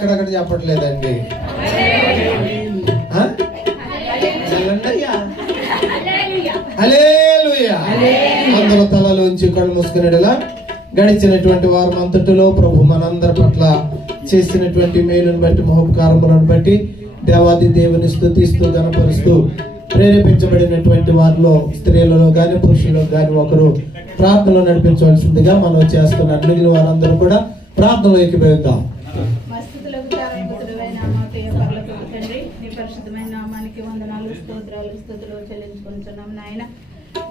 అక్కడక్కడ చెప్పట్లేదండి. హల్లెలూయా. అందరూ తలలోంచి కళ్ళు మూసుకునేలా గడిచినటువంటి వారం అంతటిలో ప్రభు మనందరి పట్ల చేసినటువంటి మేలును బట్టి మహోపకారములను బట్టి దేవాది దేవుని స్తుతిస్తూ గణపరుస్తూ ప్రేరేపించబడినటువంటి వారిలో స్త్రీలలో గాని పురుషులలో గాని ఒకరు ప్రార్థనలో నడిపించవలసిందిగా మనం చేస్తున్నారు. మిగిలిన వారందరూ కూడా ప్రార్థనలో ఎక్కిపోతాం.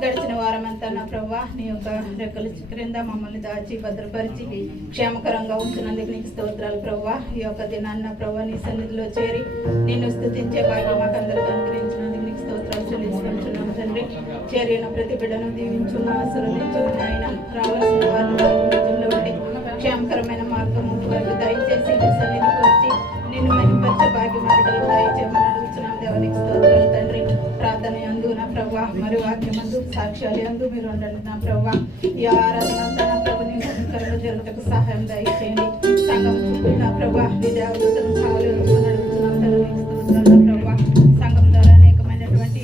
గడిచిన వారం అంతా నా ప్రభా నీ యొక్క రెక్కల క్రింద మమ్మల్ని దాచి భద్రపరిచి క్షేమకరంగా ఉంచినందుకు నీకు స్తోత్రాలు ప్రభా. ఈ యొక్క దినాన్న ప్రభా నీ సన్నిధిలో చేరి నిన్ను స్తుతించే భాగ్యం మాకు అందరికీ అనుగ్రహించినందుకు నీకు స్తోత్రాలు చెల్లించుకుంటున్నాం తండ్రి. చేరిన ప్రతి బిడ్డను దీవించున్న ఆశీర్వదించున్న ఆయన రావాల్సిన వారిలో ఉండి క్షేమకరమైన మార్గం వరకు దయచేసి నీ సన్నిధికి వచ్చి నిన్ను మహింపరిచే భాగ్యం మా బిడ్డలు దయచేయమని అడుగుతున్నాం దేవానికి స్తోత్రాలు తండ్రి. ప్రార్థన యందు నా ప్రభా మరి వాక్యమందు సాక్ష్యాలు యందు మీరు ఉండండి నా ప్రభా. ఈ ఆరాధన అంతా నా ప్రభు నీ మహిమకరంగా జరుగుటకు సహాయం దయచేయండి. సంఘం చుట్టూ నా ప్రభా నీ దేవతలను కావాలి అడుగుతున్నాం తండ్రి స్తోత్రాలు నా ప్రభా. సంఘం ద్వారా అనేకమైనటువంటి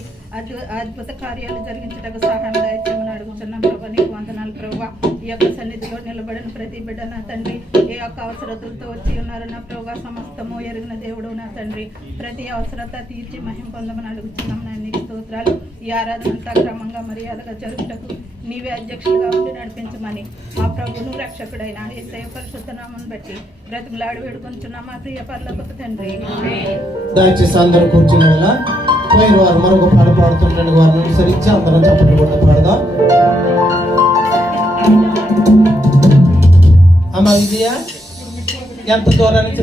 అద్భుత కార్యాలు జరిగించటకు సహాయం దయచేయమని అడుగుతున్నాం ప్రభా. నీకు వందనాలు ప్రభా. ఈ యొక్క సన్నిధిలో నిలబడిన ప్రతి బిడ్డ నా తండ్రి ఏ యొక్క అవసరతలతో వచ్చి ఉన్నారు నా ప్రభా సమస్తము ఎరిగిన దేవుడు నా తండ్రి. ప్రతి అవసరత తీర్చి మహిమ పొందమని అడుగుతున్నాం నా నీకు స్తోత్రాలు. ఈ ఆరాధన అంతా క్రమంగా మర్యాదగా జరుగుటకు నీవే అధ్యక్షులుగా ఉండి నడిపించమని మా ప్రభును రక్షకుడైన యేసయ్య పరిశుద్ధ నామమును బట్టి బ్రతిమలాడి వేడుకొంచున్నాం మా ప్రియ పరలోకపు తండ్రి. దయచేసి అందరూ కూర్చునే వేళ పోయిన వారు మరొక పాట పాడుతుండీ వారిని అనుసరించి అందరం చప్పట్లు కొట్టి పాడదాం. అమ్మ విజయ ఎంత దూరానికి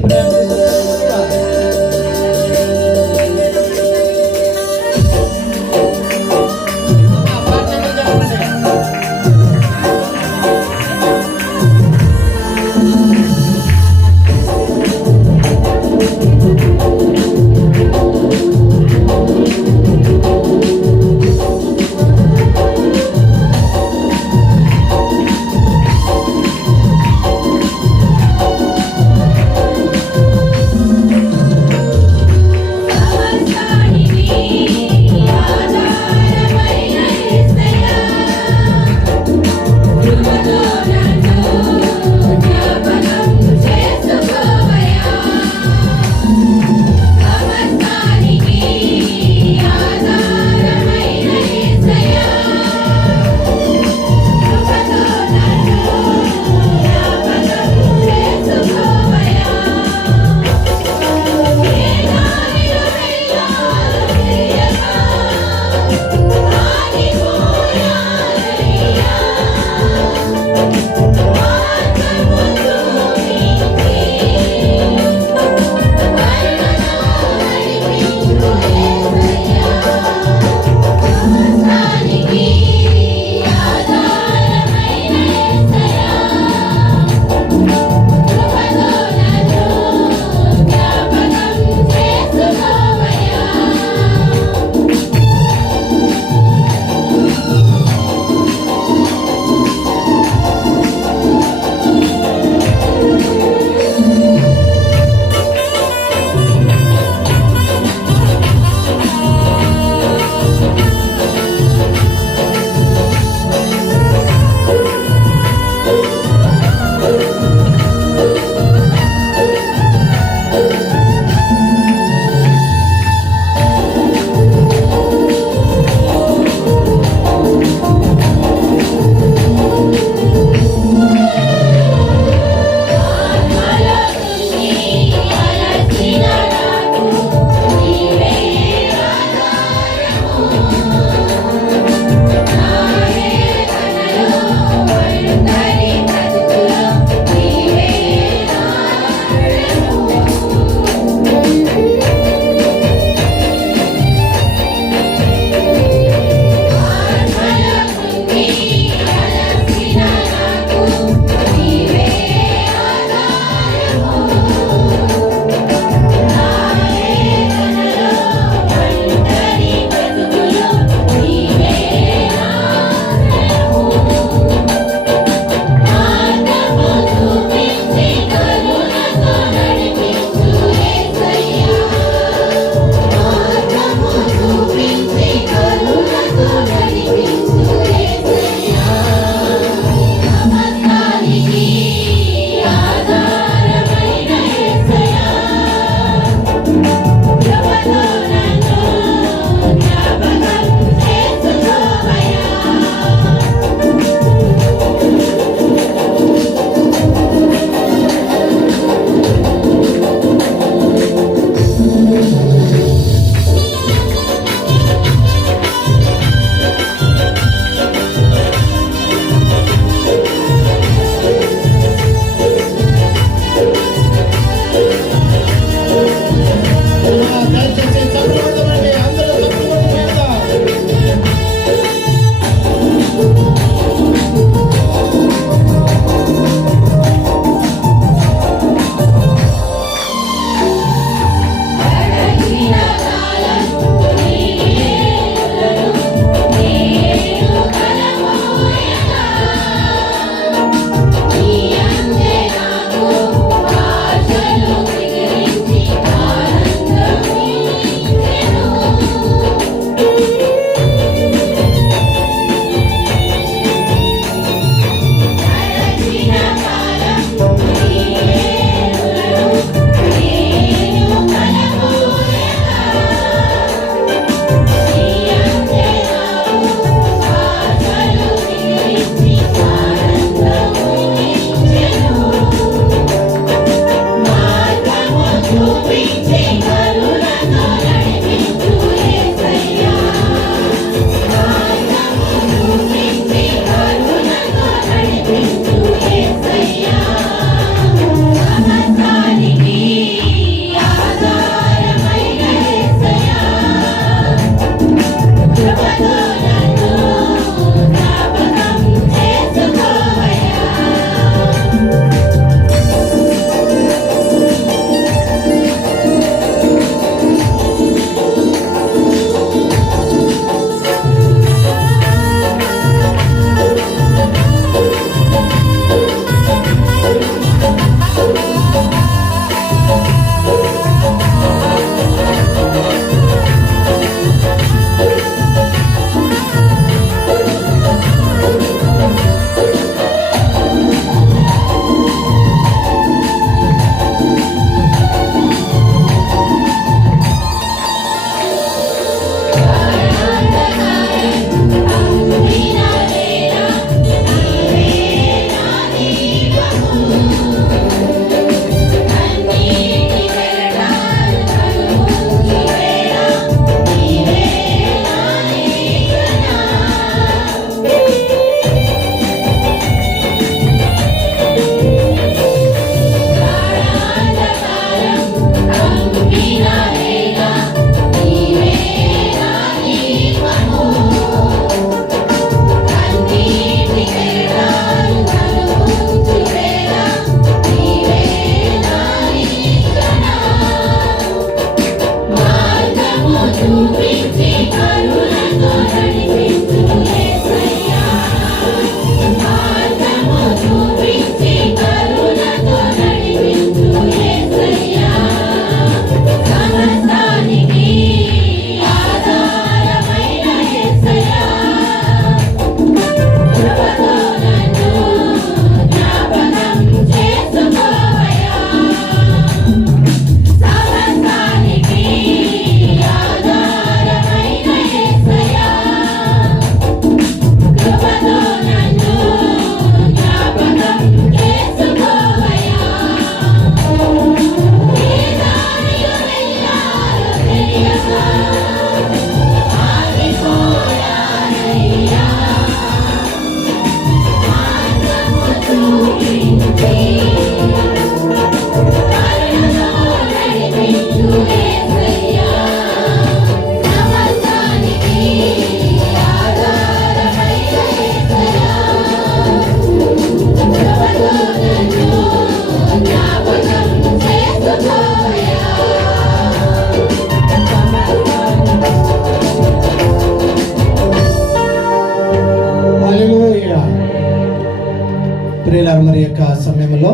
ప్రియులారా, మరి యొక్క సమయంలో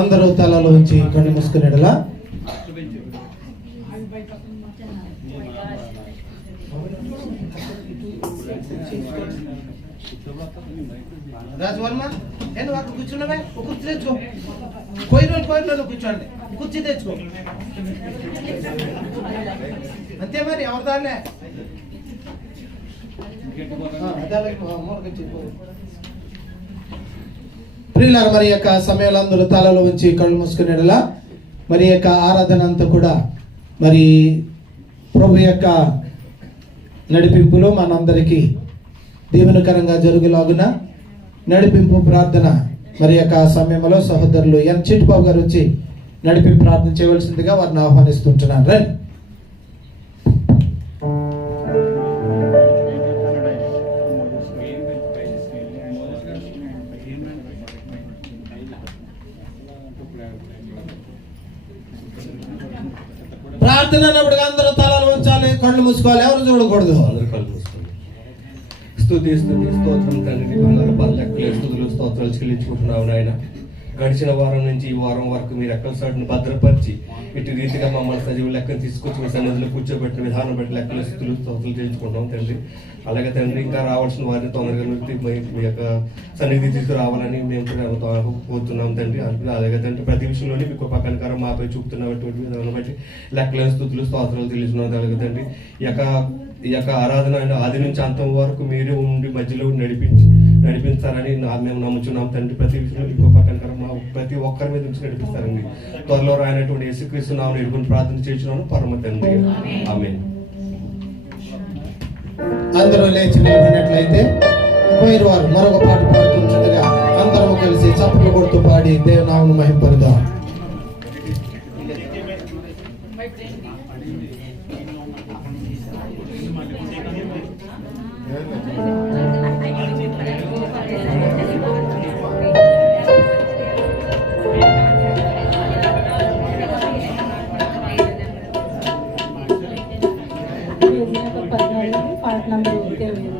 అందరూ తలలో ఉంచి కళ్ళు మూసుకునేలా రాజవర్మ నేను అక్కడ కూర్చున్నావే ఒక కుర్చీ తెచ్చుకో. పోయిన కూర్చోండి, కుర్చీ తెచ్చుకో. అంతే మరి ఎవరి దాన్నే ప్రియులారా, మరి యొక్క సమయంలో అందరూ తలలో ఉంచి కళ్ళు మూసుకునేలా మరి యొక్క ఆరాధన అంతా కూడా మరి ప్రభు యొక్క నడిపింపులో మనందరికీ దీవెనకరంగా జరుగులాగున నడిపింపు ప్రార్థన మరి యొక్క సమయంలో సహోదరులు ఎన్ చిట్టుబాబు గారు వచ్చి నడిపింపు ప్రార్థన చేయవలసిందిగా వారిని ఆహ్వానిస్తుంటున్నాను. రండి. ప్రార్థన అన్నప్పుడు అందరూ తలలు ఉంచాలి, కళ్ళు మూసుకోవాలి, ఎవరు చూడకూడదు. అందరూ కళ్ళు మూసుకోండి. స్తుతి స్తోత్రం తండ్రి, బంగారు పల్లెక్కలు స్తుతులు స్తోత్రాలు చెల్లించుకుంటున్నావు నాయన. గడిచిన వారం నుంచి ఈ వారం వరకు మీరు ఎక్కల సాటును భద్రపరిచి ఇటు రీతిగా మమ్మల్ని సజీవ లెక్కను తీసుకొచ్చి మీ సన్నిధిలో కూర్చోబెట్టిన విధానం బట్టి లెక్కలు స్థుతులు స్తోత్రాలు చేయించుకుంటాం తండ్రి. అలాగే తండ్రి ఇంకా రావాల్సిన వారిని తొందరగా మీ యొక్క సన్నిధి తీసుకురావాలని మేము కూడా కోరుతున్నాం తండ్రి. అలాగే తండ్రి ప్రతి విషయంలోనే మీకు పక్కనకారం మాపై చూపుతున్నటువంటి విధానం బట్టి లెక్కలను స్థుతులు స్తోత్రాలు తెలుస్తున్నాం. అలాగే తండ్రి ఈ యొక్క ఆరాధన ఆది నుంచి అంతం వరకు మీరే ఉండి మధ్యలో నడిపిస్తారని మేము నమ్ముచున్నాం తండ్రి. ప్రతి విషయంలో ఇంకో పక్కన మా ప్రతి ఒక్కరి మీద నుంచి నడిపిస్తారండి. త్వరలో రాయనటువంటి యేసుక్రీస్తు నామమున ఎడుగుని ప్రార్థన చేస్తున్నాను పరమ తండ్రి, ఆమేన్. అందరూ లేచి నిలబడినట్లయితే కోయిరు వారు మరొక పాట పాడుతుండగా అందరం కలిసి చప్పట్లు కొడుతూ పాడి దేవుని నామమును మహింపరుదాం. పాట నంబర్ 28.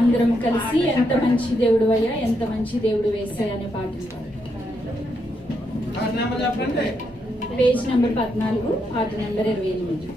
అందరం కలిసి ఎంత మంచి దేవుడు అయ్యా, ఎంత మంచి దేవుడు వేసాయి అనే పాట పేజ్ నెంబర్ 14, పాట నెంబర్ 28.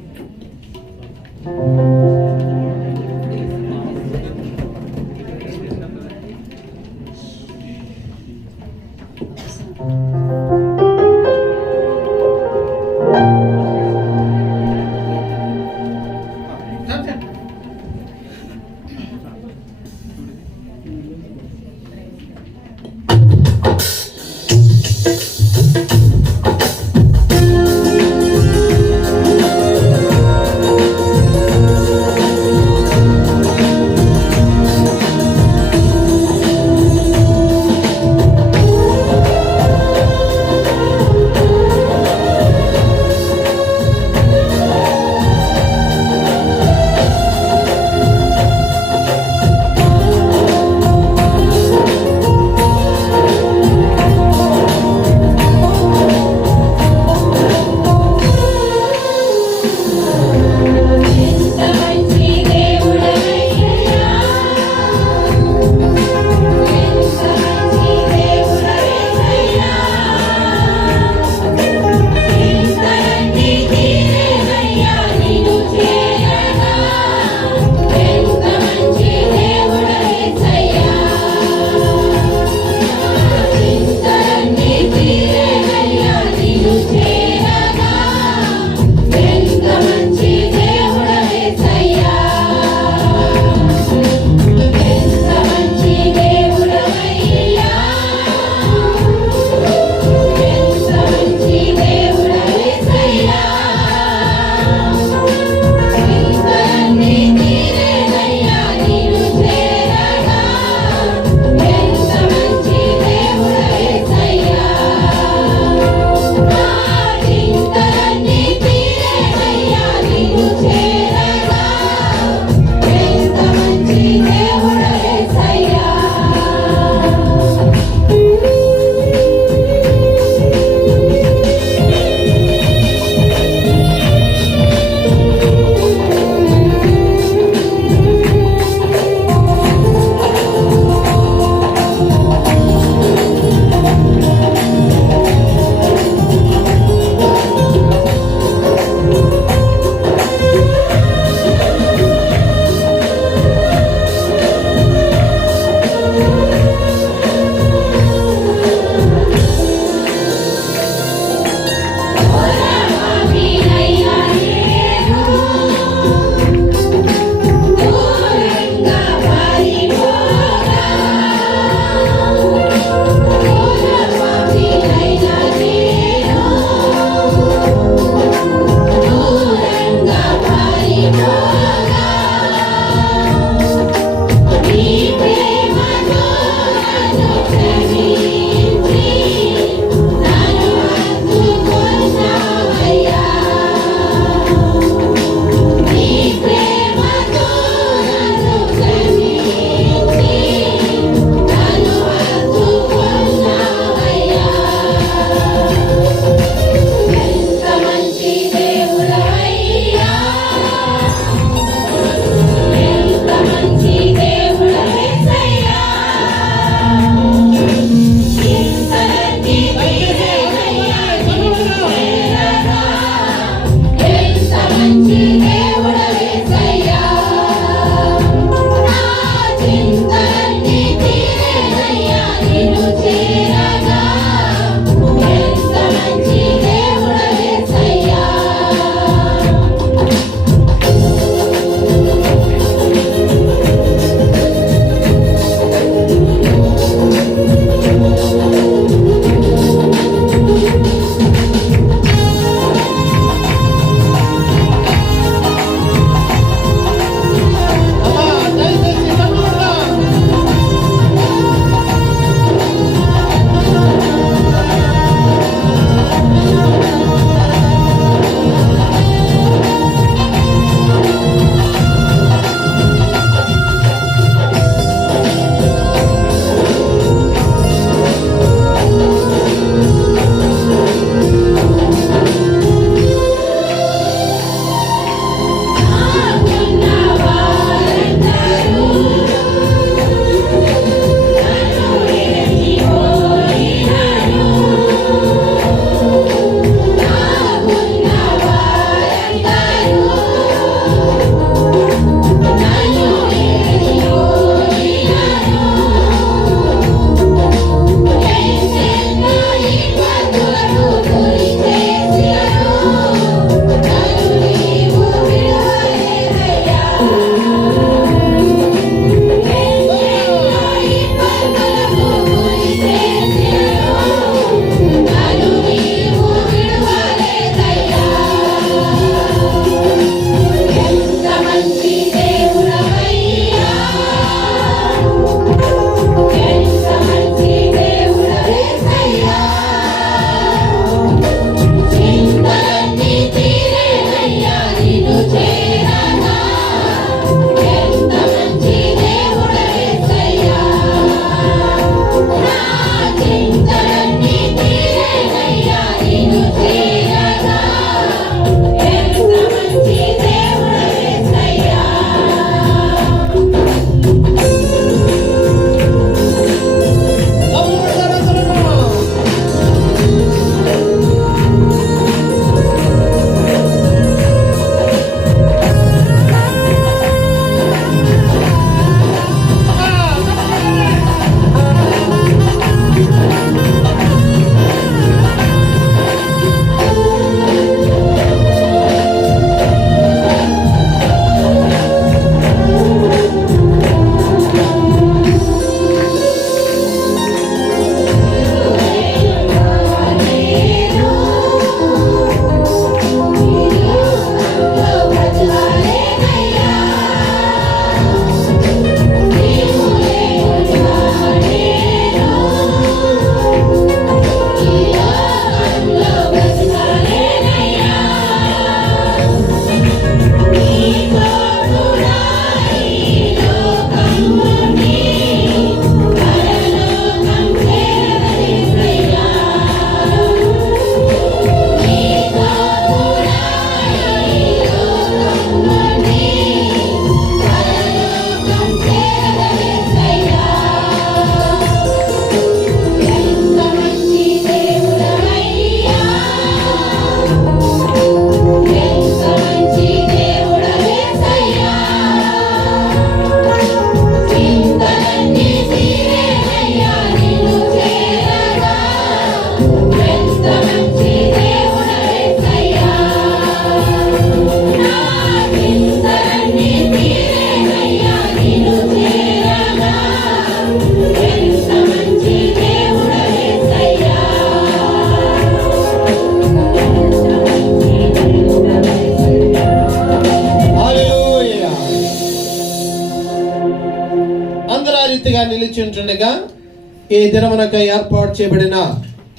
ఈ దినమునకై ఏర్పాటు చేయబడిన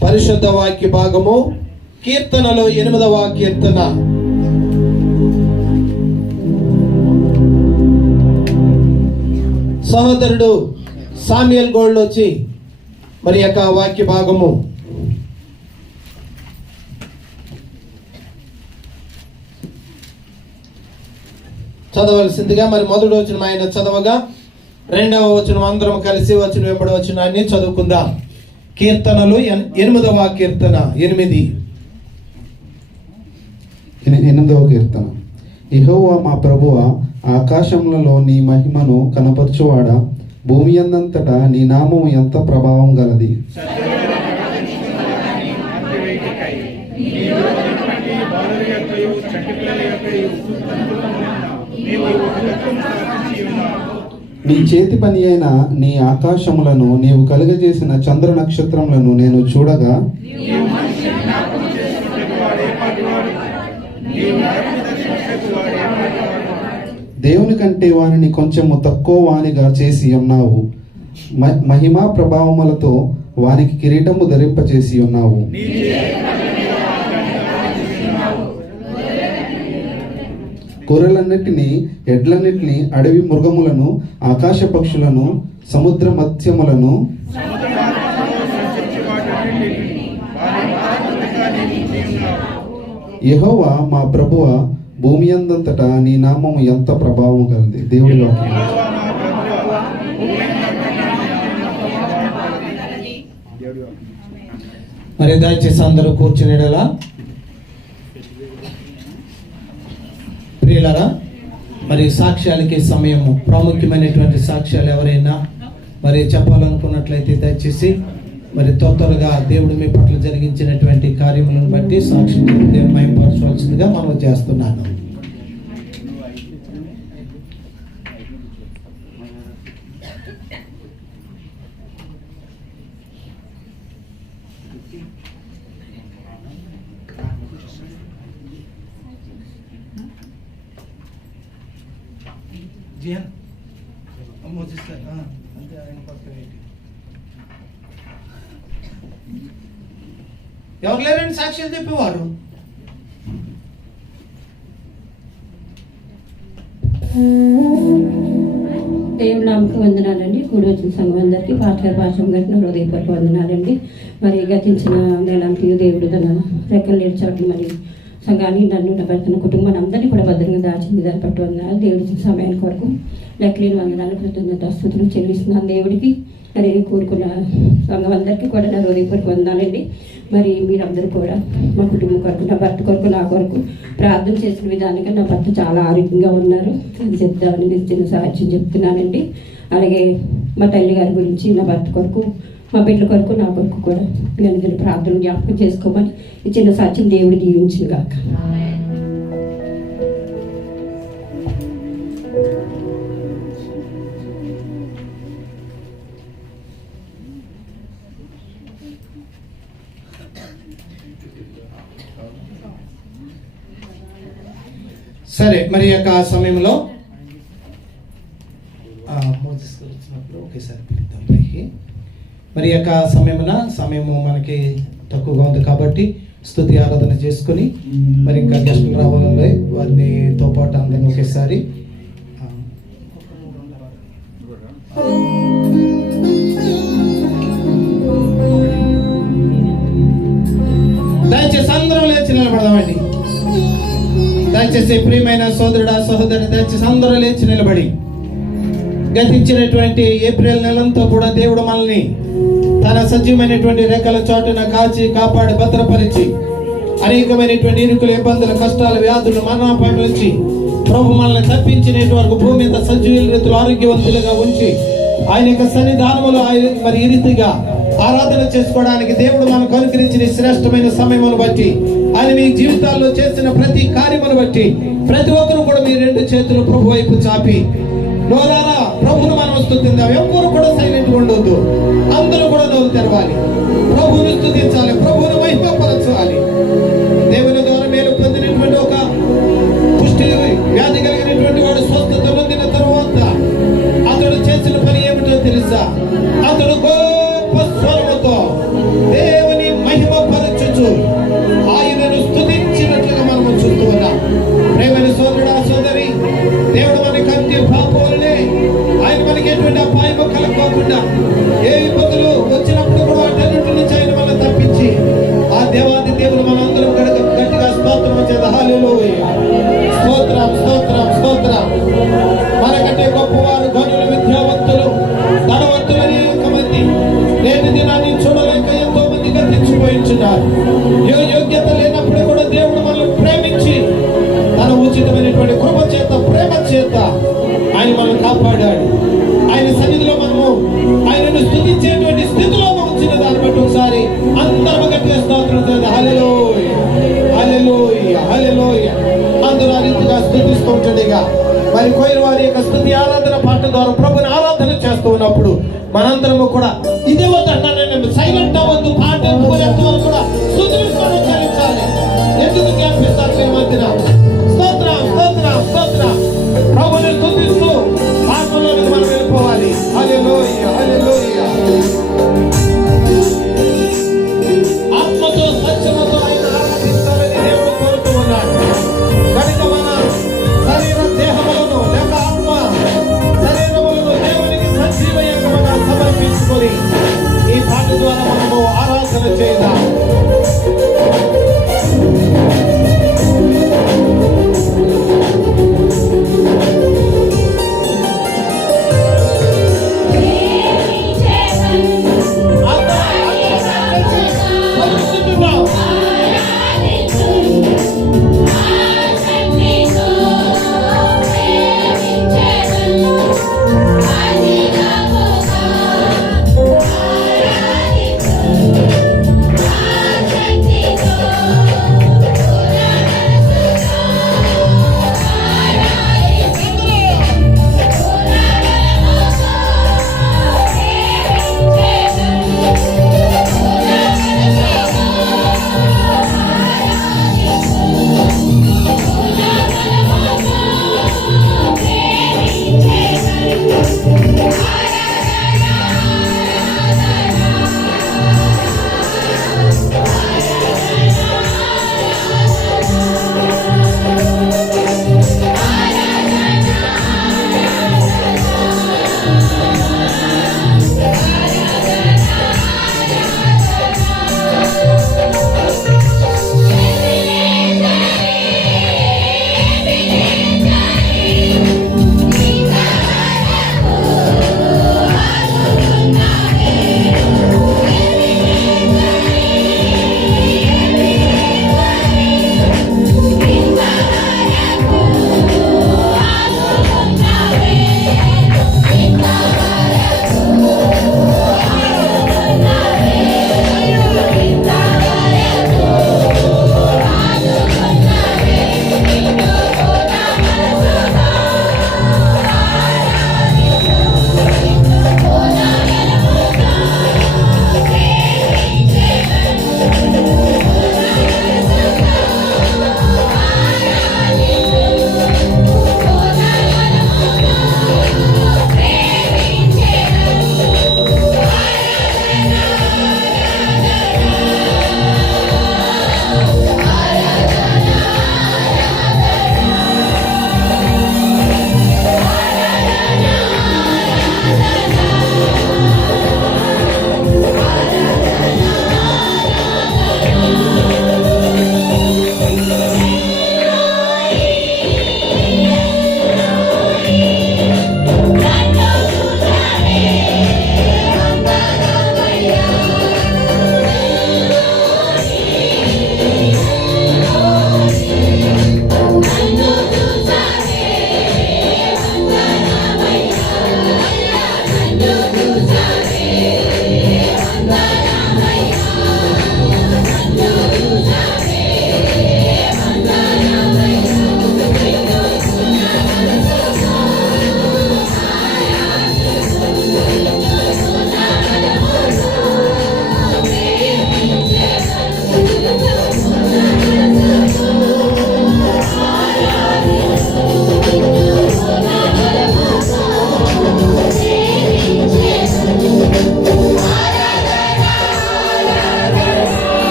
పరిశుద్ధ వాక్య భాగము కీర్తనలో 8వ కీర్తన. సహోదరుడు సామ్యుయల్ గోల్డ్ వచ్చి మరి యొక్క వాక్య భాగము చదవలసిందిగా, మరి మొదటి వచనం ఆయన చదవగా రెండవ వచనం అందరం కలిసి వచ్చిన వెంబడి వచనాన్ని చదువుకుందాం. కీర్తనలు 8వ కీర్తన 8. 8వ కీర్తన. యెహోవా మా ప్రభువా, ఆకాశములలో నీ మహిమను కనపరచువాడా, భూమి అందంతటా నీ నామము ఎంత ప్రభావం గలది. నీ చేతి పని అయిన నీ ఆకాశములను నీవు కలుగజేసిన చంద్ర నక్షత్రములను నేను చూడగా, దేవుని కంటే వానిని కొంచెము తక్కువ వానిగా చేసి ఉన్నావు. మహిమా ప్రభావములతో వానికి కిరీటము ధరింపచేసి ఉన్నావు. గొర్రెలన్నిటినీ, ఎడ్లన్నిటినీ, అడవి మృగములను, ఆకాశ పక్షులను, సముద్ర మత్స్యములను, యెహోవా మా ప్రభువా, భూమి అందంతటా నీ నామము ఎంత ప్రభావం కలది. దేవుడి వాక్యం. మరి దయచేసి అందరూ కూర్చునేలా. ప్రియులారా, మరి సాక్ష్యాలకి సమయము, ప్రాముఖ్యమైనటువంటి సాక్ష్యాలు ఎవరైనా మరి చెప్పాలనుకున్నట్లయితే దయచేసి మరి త్వరగా దేవుడు మీ పట్ల జరిగించినటువంటి కార్యములను బట్టి సాక్ష్యం దేవుడు మహిమపరచవలసిందిగా మనం చేస్తున్నాను. ఎవరు లేరండి సాక్ష్యాలు చెప్పేవారు? దేవుని నామకు వందనాలండి. కూడి వచ్చిన సంఘం అందరికీ పాస్టర్ భాషం గట్టిన హృదయపూర్వక వందనాలండి. మరి గతించిన నెలంటి దేవుడు తన రెక్కలు నేర్చాడు. మరి సంఘాన్ని, నన్ను, నా భర్తన కుటుంబాన్ని అందరినీ కూడా భద్రంగా దాచింది. దాన్ని పట్టు వందనాలు. దేవుడి ఇచ్చిన సమయానికి వరకు లెక్కలేని వందనాలు, కృతజ్ఞత స్తుతులు చెల్లిస్తున్నాను దేవుడికి. మరి కూడుకున్న సంఘం అందరికీ కూడా నా హృదయపూర్వక వందనాలండి. మరి మీరందరూ కూడా మా కుటుంబం కొరకు, నా భర్త కొరకు, నా కొరకు ప్రార్థన చేసిన విధానంగా నా భర్త చాలా ఆరోగ్యంగా ఉన్నారు. అది చెప్తామని నేను చిన్న సాక్ష్యం చెప్తున్నానండి. అలాగే మా తల్లి గారి గురించి, నా భర్త కొరకు, మా బిడ్డల కొరకు, నా కొరకు కూడా మీ అందరి ప్రార్థనలు జ్ఞాపకం చేసుకోమని ఈ చిన్న సాక్ష్యం దేవుడు దీవించును గాక. సరే, మరి యొక్క సమయంలో ఒకేసారి పిలుద్దాం పైకి. మరి యొక్క సమయము మనకి తక్కువగా ఉంది కాబట్టి స్తుతి ఆరాధన చేసుకొని మరి ఇంకా గెస్టులు రావాలని వారితో పాటు అందరినీ ఒకేసారి దయచేసి అందరం లేచి నిలబడదామండి. దయచేసి ప్రియమైన సోదరుడా, సహోదరుడు, దయచేసి అందరూ లేచి నిలబడి గతించినటువంటి ఏప్రిల్ నెలంతా కూడా దేవుడు మనల్ని తన సజీవమైనటువంటి రెక్కల చాటున కాచి, కాపాడి, భద్రపరిచి అనేకమైనటువంటి ఇరుకులు, ఇబ్బందులు, కష్టాలు, వ్యాధులు, మరణాపాయం నుంచి ప్రభు మనల్ని తప్పించినటువంటి వరకు భూమి మీద సజీవ రీతిలో ఆరోగ్యవంతులుగా ఉంచి ఆయన యొక్క సన్నిధానములు మరి ఈ రీతిగా ఆరాధన చేసుకోవడానికి దేవుడు మనకు అనుగ్రహించిన శ్రేష్టమైన సమయమును బట్టి, ఆయన మీ జీవితాల్లో చేసిన ప్రతి కార్యమును బట్టి ప్రతి ఒక్కరు కూడా మీ రెండు చేతులు ప్రభు వైపు చాపి నోరారా ప్రభువును మనం స్తుతిద్దాం. ఎవరు కూడా సైలెంట్ గా ఉండొద్దు. అందరూ కూడా నోరు తెరవాలి, ప్రభువును స్తుతించాలి, ప్రభువును మహిమపరచాలి. దేవుని ద్వారా మేలు పొందినటువంటి ఒక పుష్టి వ్యాధి కలిగినటువంటి వాడు స్వస్థత పొందిన తర్వాత అతడు చేసిన పని ఏమిటో తెలుసా? అతడు గొప్ప దేవుడు మనకి అంత్య పాపంలోనే ఆయన మనకి ఎటువంటి అపాయము కలగకుండా ఏ ఇబ్బందులు వచ్చినప్పుడు కూడా వాటన్నిటి నుంచి ఆయన మనల్ని తప్పించి ఆ దేవాది దేవుడు మనందరం గట్టిగా స్తోత్రం వచ్చేది. హల్లెలూయా. స్తోత్రం స్తోత్రం స్తోత్రం. మనకంటే గొప్పవారు, గనులు, విద్యావంతులు, ధనవంతులు అనేక మంది నేటి దినాన్ని చూడలేక ఎంతో మంది గతించిపోయించున్నారు. యోగ్యత లేనప్పుడు కూడా దేవుడు మనల్ని ప్రేమించి తన ఉచితమైనటువంటి కృప చేత, ప్రేమ చేత ఆయన మనల్ని కాపాడాడు. ఆయన సన్నిధిలో మనము ఆయనను స్తుతించేటువంటి స్థితిలో ఉంచిన దాన్ని బట్టి ఒకసారి అందరూ గట్టిగా స్తోత్రం చేద్దాం. హల్లెలూయా హల్లెలూయా హల్లెలూయా. అందరూ ఆ రీతిగా స్తుతిస్తూ ఉంటాడుగా. మరి కోయిన వారి యొక్క స్తుతి ఆరాధన పాట ద్వారా ప్రభుని ఆరాధన చేస్తూ ఉన్నప్పుడు మనందరము కూడా ఇదే వద్దు సైలెంట్ అవ్వద్దు. పాట ఎత్తుకునేంత వరకు కూడా స్తుతిస్తూ చలించాలి. ఎందుకు జ్ఞాపిస్తారు మీ మధ్యన? స్తోత్రం స్తోత్రం స్తోత్రం. ప్రభుని స్తుతిస్తూ పాటలోనికి మనం వెళ్ళిపోవాలి. హల్లెలూయా హల్లెలూయా. ఆత్మతో సత్యమతో ఆయన ఆరాధించాలని దేవుడు కోరుతూ ఉన్నాడు. కనుక మన శరీర దేహములను లేక ఆత్మ శరీరములను దేవునికి సజీవయంగా సమర్పించుకొని ఈ పాట ద్వారా మనము ఆరాధన చేద్దాం.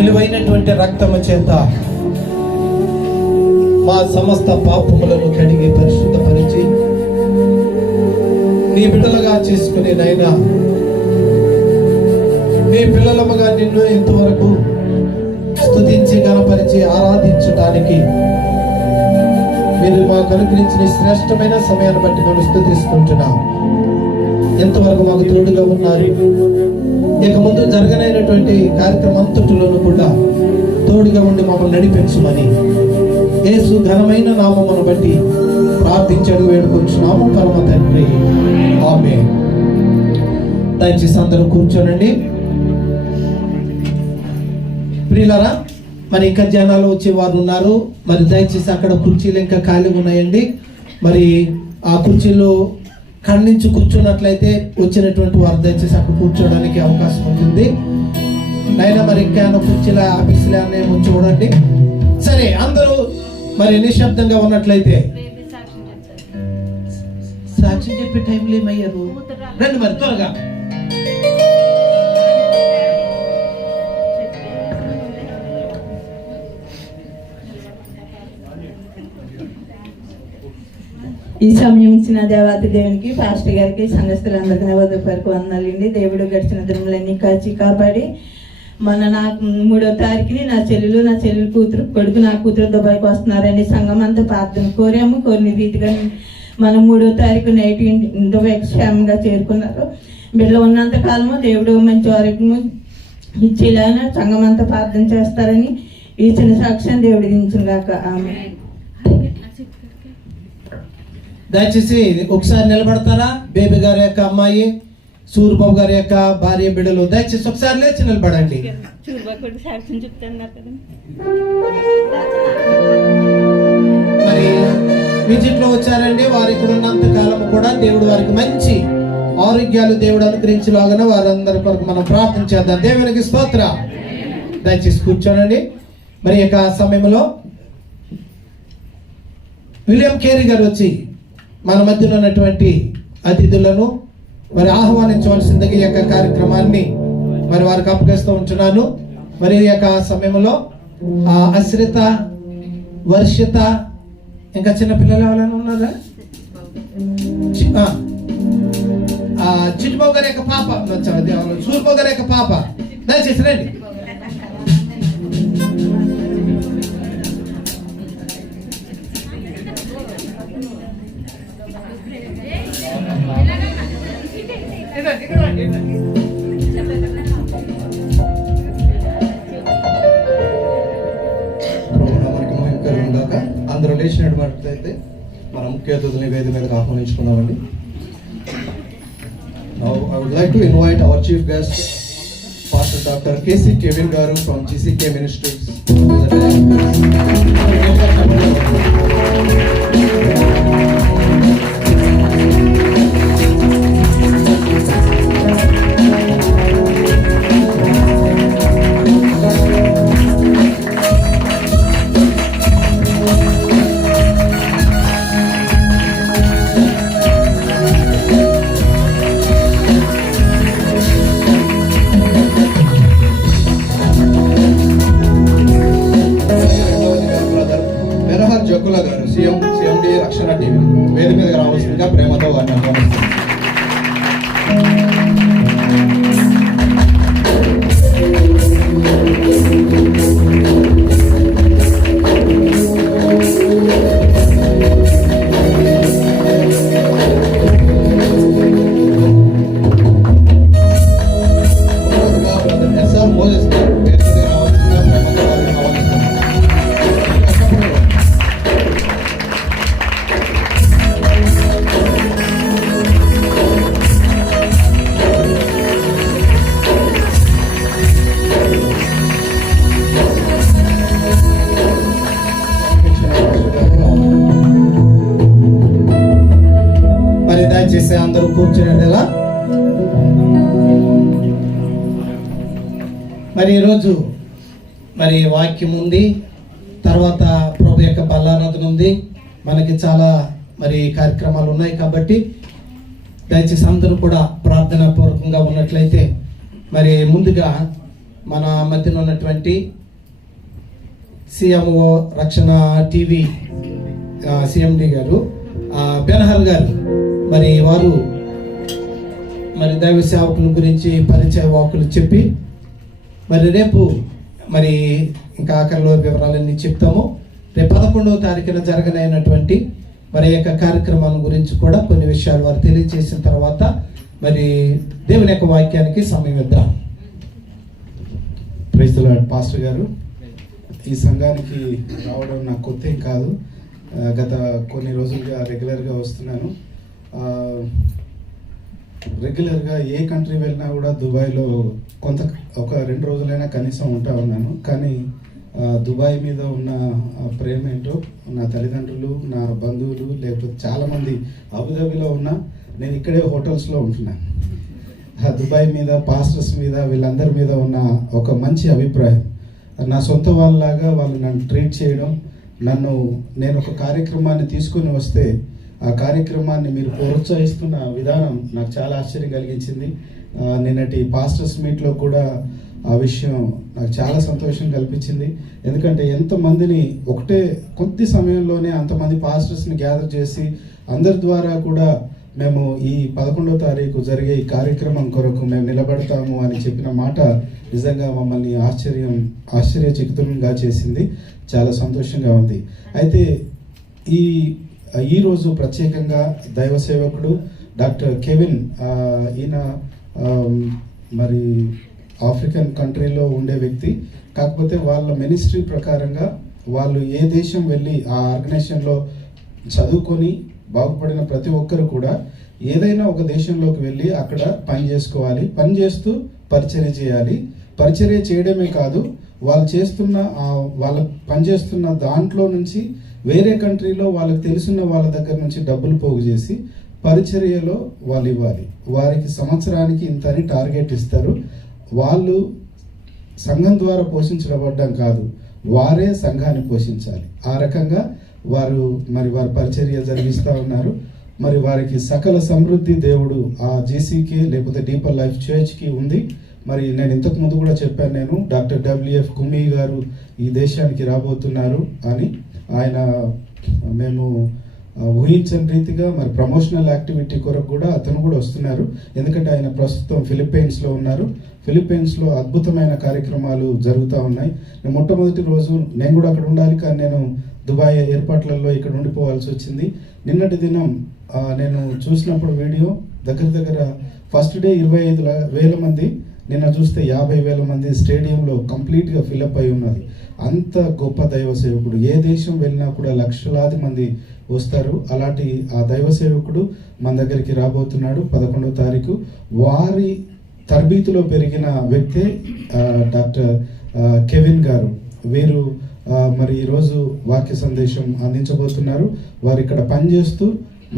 విలువైనటువంటి రక్తము చేత మా సమస్త పాపములను కడిగి పరిశుద్ధపరిచి నీ బిడ్డలుగా చేసుకుని నైనా నీ పిల్లలముగా నిన్ను ఇంతవరకు స్తుతించి గణపరిచి ఆరాధించడానికి మీరు మాకు అనుగ్రహించిన శ్రేష్టమైన సమయాన్ని బట్టి మనం స్తుతిస్తుంటున్నాం. ఎంతవరకు మాకు తోడుగా ఉన్నారు. ఇక ముందు జరగనైనటువంటి కార్యక్రమం అంతటిలోనూ కూడా తోడుగా ఉండి మమ్మల్ని నడిపించమని యేసు ఘనమైన నామమును బట్టి ప్రార్థించడు వేడుకొచ్చున్నాము పరమ తండ్రి, ఆమేన్. దయచేసి అందరూ కూర్చోనండి. ప్రియులారా, మరి ఇంకా జనాలు వచ్చే వారు ఉన్నారు. మరి దయచేసి అక్కడ కుర్చీలు ఇంకా ఖాళీగా ఉన్నాయండి. మరి ఆ కుర్చీలో ఖండించి కూర్చున్నట్లయితే వచ్చినటువంటి వారు దయచేసి అక్కడ కూర్చోడానికి అవకాశం ఉంటుంది. నైనా మరి ఇంకా కుర్చీల ఆఫీసులు అనేమో చూడండి. సరే, అందరూ మరి నిశ్శబ్దంగా ఉన్నట్లయితే సాక్ష్యం చెప్పే టైంలో ఏమయ్యారు? రండి మరి త్వరగా. ఈ సమయం ఇచ్చిన దేవాతి దేవునికి, పాస్టర్ గారికి, సంఘస్థులందరికీ వరకు వందనాలండి. దేవుడు గడిచిన దినములన్నీ కాచి కాపాడి నాకు 3వ తారీఖుని నా చెల్లెలు కూతురు కొడుకు నా కూతురు దుబాయ్కి వస్తున్నారని సంఘం అంతా ప్రార్థన కోరాము. కొన్ని రీతిగా మనం 3వ తారీఖు నైట్ దుబాయ్కి క్షేమంగా చేరుకున్నారు. బిడ్డలు ఉన్నంత కాలము దేవుడు మంచి ఆరోగ్యము ఇచ్చేలాగా సంఘం అంతా ప్రార్థన చేస్తారని ఈ చిన్న సాక్ష్యం దేవుడు దించిన గాక. ఆమేన్. దయచేసి ఒకసారి నిలబడతారా? బేబీ గారి యొక్క అమ్మాయి, సూర్యబాబు గారి యొక్క భార్య, బిడ్డలు దయచేసి ఒకసారి లేచి నిలబడండి. మరి విజిట్ లో వచ్చారండి. వారు ఇక్కడ ఉన్నంత కాలం కూడా దేవుడు వారికి మంచి ఆరోగ్యాలు దేవుడు అనుగ్రహించలాగా వారందరి కొరకు మనం ప్రార్థన చేద్దాం. దేవునికి స్తోత్ర. దయచేసి కూర్చోనండి. మరి యొక్క సమయంలో విలియం కేరీ గారు వచ్చి మన మధ్యలో ఉన్నటువంటి అతిథులను మరి ఆహ్వానించవలసిందిగా ఈ యొక్క కార్యక్రమాన్ని మరి వారికి అప్పగిస్తూ ఉంటున్నాను. మరి ఈ యొక్క సమయంలో అశ్రిత, వర్షిత, ఇంకా చిన్న పిల్లలు ఎవరైనా ఉన్నారా? చిట్టుబాబు గారి యొక్క పాప, సూర్యబాబు గారి యొక్క పాప, దయచేసి రండి. అందరూ లేచినట్లయితే మన ముఖ్య అతిథులని వేదిక మీదకి ఆహ్వానించుకున్నామండి. Now I would like to invite our chief guest, Pastor Dr. K.C. Kevin Garu from GCK Ministries. CMD రక్షణ టీవీ వేదిక మీదకి రావాల్సిందిగా ప్రేమతో వారిని ఆహ్వానిస్తున్నాం. చేసే అందరూ కూర్చునేలా. మరి ఈరోజు మరి వాక్యం ఉంది, తర్వాత ప్రభు యొక్క బల్లారాధన ఉంది, మనకి చాలా మరి కార్యక్రమాలు ఉన్నాయి. కాబట్టి దయచేసి అందరూ కూడా ప్రార్థనా పూర్వకంగా ఉన్నట్లయితే మరి ముందుగా మన మధ్యన ఉన్నటువంటి సిఎంఓ రక్షణ టీవీ సిఎండి గారు బెనహల్ గారు, మరి వారు మరి దైవ సేవకుల గురించి పరిచయ వాకులు చెప్పి మరి రేపు మరి ఇంకా ఆఖరిలో వివరాలన్నీ చెప్తాము. రేపు 11వ తారీఖున జరగనైనటువంటి మరి యొక్క కార్యక్రమాల గురించి కూడా కొన్ని విషయాలు వారు తెలియజేసిన తర్వాత మరి దేవుని యొక్క వాక్యానికి సమయం ఇద్దాం. Praise the lord. పాస్టర్ గారు, ఈ సంఘానికి రావడం నాకు కొత్త ఏం కాదు. గత కొన్ని రోజులుగా రెగ్యులర్గా వస్తున్నాను. రెగ్యులర్గా ఏ కంట్రీ వెళ్ళినా కూడా దుబాయ్లో ఒక 2 రోజులైనా కనీసం ఉంటా ఉన్నాను. కానీ దుబాయ్ మీద ఉన్న ప్రేమ ఏంటో నా తల్లిదండ్రులు, నా బంధువులు, లేకపోతే చాలామంది అబుదాబిలో ఉన్నా నేను ఇక్కడే హోటల్స్లో ఉంటున్నాను. దుబాయ్ మీద, పాస్టర్స్ మీద, వీళ్ళందరి మీద ఉన్న ఒక మంచి అభిప్రాయం, నా సొంత వాళ్ళలాగా వాళ్ళు నన్ను ట్రీట్ చేయడం, నేను ఒక కార్యక్రమాన్ని తీసుకొని వస్తే ఆ కార్యక్రమాన్ని మీరు ప్రోత్సహిస్తున్న విధానం నాకు చాలా ఆశ్చర్యం కలిగించింది. నిన్నటి పాస్టర్స్ మీట్లో కూడా ఆ విషయం నాకు చాలా సంతోషం కల్పించింది. ఎందుకంటే ఎంతమందిని ఒకటే కొద్ది సమయంలోనే అంతమంది పాస్టర్స్ని గ్యాదర్ చేసి అందరి ద్వారా కూడా మేము ఈ 11వ తారీఖు జరిగే ఈ కార్యక్రమం కొరకు మేము నిలబడతాము అని చెప్పిన మాట నిజంగా మమ్మల్ని ఆశ్చర్యచకితులంగా చేసింది. చాలా సంతోషంగా ఉంది. అయితే ఈరోజు ప్రత్యేకంగా దైవ సేవకుడు డాక్టర్ కెవిన్, ఈయన మరి ఆఫ్రికన్ కంట్రీలో ఉండే వ్యక్తి. కాకపోతే వాళ్ళ మినిస్ట్రీ ప్రకారంగా వాళ్ళు ఏ దేశం వెళ్ళి ఆ ఆర్గనైజేషన్లో చదువుకొని బాగుపడిన ప్రతి ఒక్కరు కూడా ఏదైనా ఒక దేశంలోకి వెళ్ళి అక్కడ పని చేసుకోవాలి, పని చేస్తూ పరిచర్య చేయాలి. పరిచర్య చేయడమే కాదు, వాళ్ళు పనిచేస్తున్న దాంట్లో నుంచి వేరే కంట్రీలో వాళ్ళకి తెలిసిన వాళ్ళ దగ్గర నుంచి డబ్బులు పోగు చేసి పరిచర్యలో వాళ్ళు ఇవ్వాలి. వారికి సంవత్సరానికి ఇంత అని టార్గెట్ ఇస్తారు. వాళ్ళు సంఘం ద్వారా పోషించబడ్డం కాదు, వారే సంఘాన్ని పోషించాలి. ఆ రకంగా వారు పరిచర్య జరిగిస్తూ ఉన్నారు. మరి వారికి సకల సమృద్ధి దేవుడు ఆ జీసీకి లేకపోతే డీపర్ లైఫ్ చర్చ్కి ఉంది. మరి నేను ఇంతకు ముందు కూడా చెప్పాను, నేను డాక్టర్ డబ్ల్యూఎఫ్ కుమీ గారు ఈ దేశానికి రాబోతున్నారు అని. మేము ఊహించని రీతిగా మరి ప్రమోషనల్ యాక్టివిటీ కొరకు కూడా అతను కూడా వస్తున్నారు. ఎందుకంటే ఆయన ప్రస్తుతం ఫిలిప్పైన్స్లో ఉన్నారు. ఫిలిప్పైన్స్లో అద్భుతమైన కార్యక్రమాలు జరుగుతూ ఉన్నాయి. మొట్టమొదటి రోజు నేను కూడా అక్కడ ఉండాలి, కానీ నేను దుబాయ్ ఏర్పాట్లలో ఇక్కడ ఉండిపోవాల్సి వచ్చింది. నిన్నటి దినం నేను చూసినప్పుడు వీడియో దగ్గర ఫస్ట్ డే 25,000 మంది, నిన్న చూస్తే 50,000 మంది స్టేడియంలో కంప్లీట్గా ఫిలప్ అయి ఉన్నది. అంత గొప్ప దైవ సేవకుడు. ఏ దేశం వెళ్ళినా కూడా లక్షలాది మంది వస్తారు. అలాంటి ఆ దైవ సేవకుడు మన దగ్గరికి రాబోతున్నాడు 11వ తారీఖు. వారి తరబీతులో పెరిగిన వ్యక్తే డాక్టర్ కెవిన్ గారు. వీరు మరి ఈరోజు వాక్య సందేశం అందించబోతున్నారు. వారు ఇక్కడ పనిచేస్తూ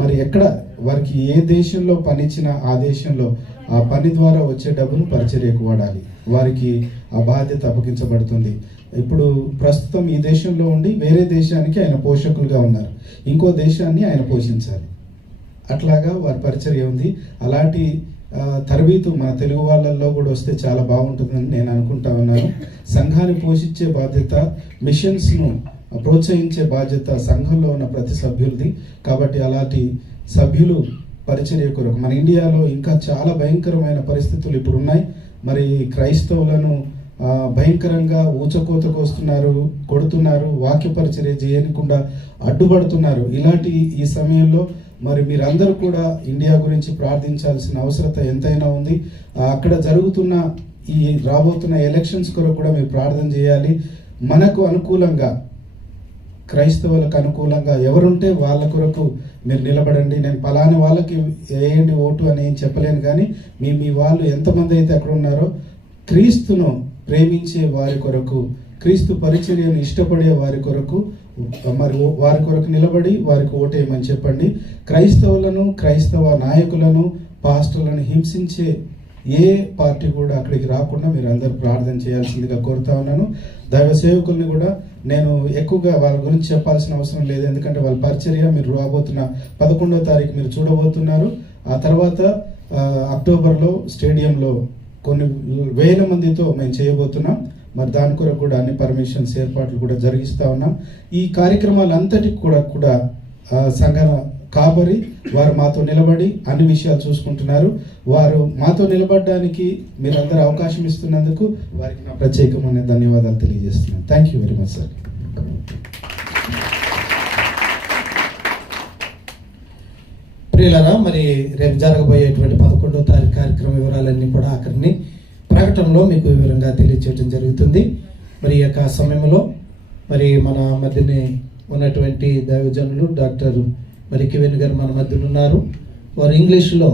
మరి ఎక్కడ వారికి ఏ దేశంలో పనిచ్చినా ఆ దేశంలో ఆ పని ద్వారా వచ్చే డబ్బును పరిచర్యకు వాడాలి. వారికి ఆ బాధ్యత అప్పగించబడుతుంది. ఇప్పుడు ప్రస్తుతం ఈ దేశంలో ఉండి వేరే దేశానికి ఆయన పోషకులుగా ఉన్నారు. ఇంకో దేశాన్ని ఆయన పోషించాలి. అట్లాగా వారి పరిచర్య ఉంది. అలాంటి తరబీతు మన తెలుగు వాళ్ళల్లో కూడా వస్తే చాలా బాగుంటుందని నేను అనుకుంటా ఉన్నాను. సంఘాన్ని పోషించే బాధ్యత, మిషన్స్ను ప్రోత్సహించే బాధ్యత సంఘంలో ఉన్న ప్రతి సభ్యులది. కాబట్టి అలాంటి సభ్యులు పరిచర్య కొరకు మన ఇండియాలో ఇంకా చాలా భయంకరమైన పరిస్థితులు ఇప్పుడు ఉన్నాయి. మరి క్రైస్తవులను భయంకరంగా ఊచకోతకు వస్తున్నారు, కొడుతున్నారు, వాక్య పరిచర్య చేయకుండా అడ్డుపడుతున్నారు. ఈ సమయంలో మరి మీరందరూ కూడా ఇండియా గురించి ప్రార్థించాల్సిన అవసరత ఎంతైనా ఉంది. అక్కడ జరుగుతున్న ఈ రాబోతున్న ఎలక్షన్స్ కొరకు కూడా మీరు ప్రార్థన చేయాలి. మనకు అనుకూలంగా, క్రైస్తవులకు అనుకూలంగా ఎవరుంటే వాళ్ళ కొరకు మీరు నిలబడండి. నేను పలాని వాళ్ళకి వేయండి ఓటు అని ఏం చెప్పలేను, కానీ మీ వాళ్ళు ఎంతమంది అయితే అక్కడ ఉన్నారో క్రీస్తును ప్రేమించే వారి కొరకు, క్రీస్తు పరిచర్యను ఇష్టపడే వారి కొరకు మరి వారి కొరకు నిలబడి వారికి ఓటేయమని చెప్పండి. క్రైస్తవులను, క్రైస్తవ నాయకులను, పాస్టర్లను హింసించే ఏ పార్టీ కూడా అక్కడికి రాకుండా మీరు అందరూ ప్రార్థన చేయాల్సిందిగా కోరుతా ఉన్నాను. దైవ సేవకుల్ని కూడా నేను ఎక్కువగా వాళ్ళ గురించి చెప్పాల్సిన అవసరం లేదు. ఎందుకంటే వాళ్ళ పరిచర్య మీరు రాబోతున్న 11వ తారీఖు మీరు చూడబోతున్నారు. ఆ తర్వాత అక్టోబర్లో స్టేడియంలో కొన్ని వేల మందితో మేము చేయబోతున్నాం. మరి దాని కొరకు కూడా అన్ని పర్మిషన్స్ ఏర్పాట్లు కూడా జరిగిస్తూ ఉన్నాం. ఈ కార్యక్రమాలంతటికి కూడా సంఘ కాపరి వారు మాతో నిలబడి అన్ని విషయాలు చూసుకుంటున్నారు. వారు మాతో నిలబడడానికి మీరందరూ అవకాశం ఇస్తున్నందుకు వారికి నా ప్రత్యేకమైన ధన్యవాదాలు తెలియజేస్తున్నాను. Thank you very much sir. ప్రియులారా, మరి రేపు జరగబోయేటువంటి 11వ తారీఖు కార్యక్రమ వివరాలన్నీ కూడా ఆఖరిని ప్రకటనలో మీకు వివరంగా తెలియజేయడం జరుగుతుంది. మరి ఈ యొక్క సమయంలో మరి మన మధ్యనే ఉన్నటువంటి దైవజనులు డాక్టర్ మరి కెవిన్ గారు మన మధ్యన ఉన్నారు. వారు ఇంగ్లీష్లో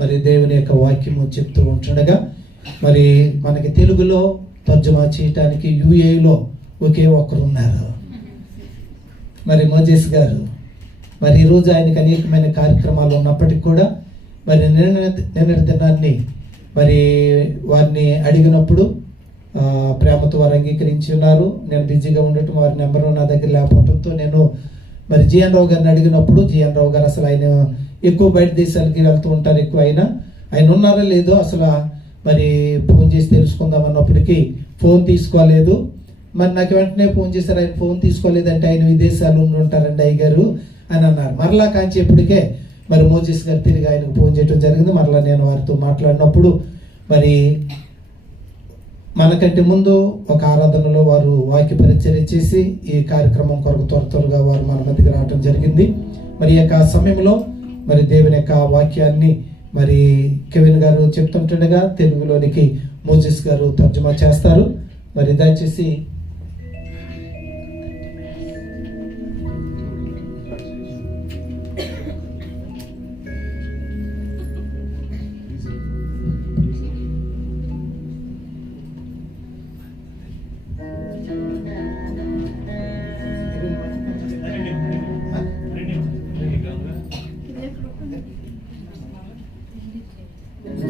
మరి దేవుని యొక్క వాక్యము చెప్తూ ఉంటుండగా మరి మనకి తెలుగులో తర్జుమా చేయటానికి యూఏలో ఒకే ఒక్కరు ఉన్నారు, మరి మోజేస్ గారు. మరి ఈరోజు ఆయనకు అనేకమైన కార్యక్రమాలు ఉన్నప్పటికీ కూడా మరి నిన్నటి దినాన్ని మరి వారిని అడిగినప్పుడు ప్రేమతో వారు అంగీకరించి ఉన్నారు. నేను బిజీగా ఉండటం, వారి నెంబర్ నా దగ్గర లేకపోవడంతో నేను మరి జిఎన్ రావు గారిని అడిగినప్పుడు జిఎన్ రావు గారు అసలు ఆయన ఎక్కువ బయట దేశాలకి వెళ్తూ ఉంటారు, ఎక్కువ ఆయన ఉన్నారో లేదో అసలు మరి ఫోన్ చేసి తెలుసుకుందాం అన్నప్పటికీ ఫోన్ తీసుకోలేదు. మరి నాకు వెంటనే ఫోన్ చేశారు, ఆయన ఫోన్ తీసుకోలేదంటే ఆయన విదేశాలు ఉంటారండి అయ్యగారు అని అన్నారు. మరలా కాంచి ఎప్పటికే మరి మోజెస్ గారు తిరిగి ఆయనకు ఫోన్ చేయడం జరిగింది. మరలా నేను వారితో మాట్లాడినప్పుడు మరి మనకంటే ముందు ఒక ఆరాధనలో వారు వాక్య పరిచర్య చేసి ఈ కార్యక్రమం కొరకు త్వరగా వారు మన మధ్యకి రావడం జరిగింది. మరి ఈ యొక్క సమయంలో మరి దేవుని యొక్క వాక్యాన్ని మరి కెవిన్ గారు చెప్తుంటుండగా తెలుగులోనికి మోజెస్ గారు తర్జుమా చేస్తారు. మరి దయచేసి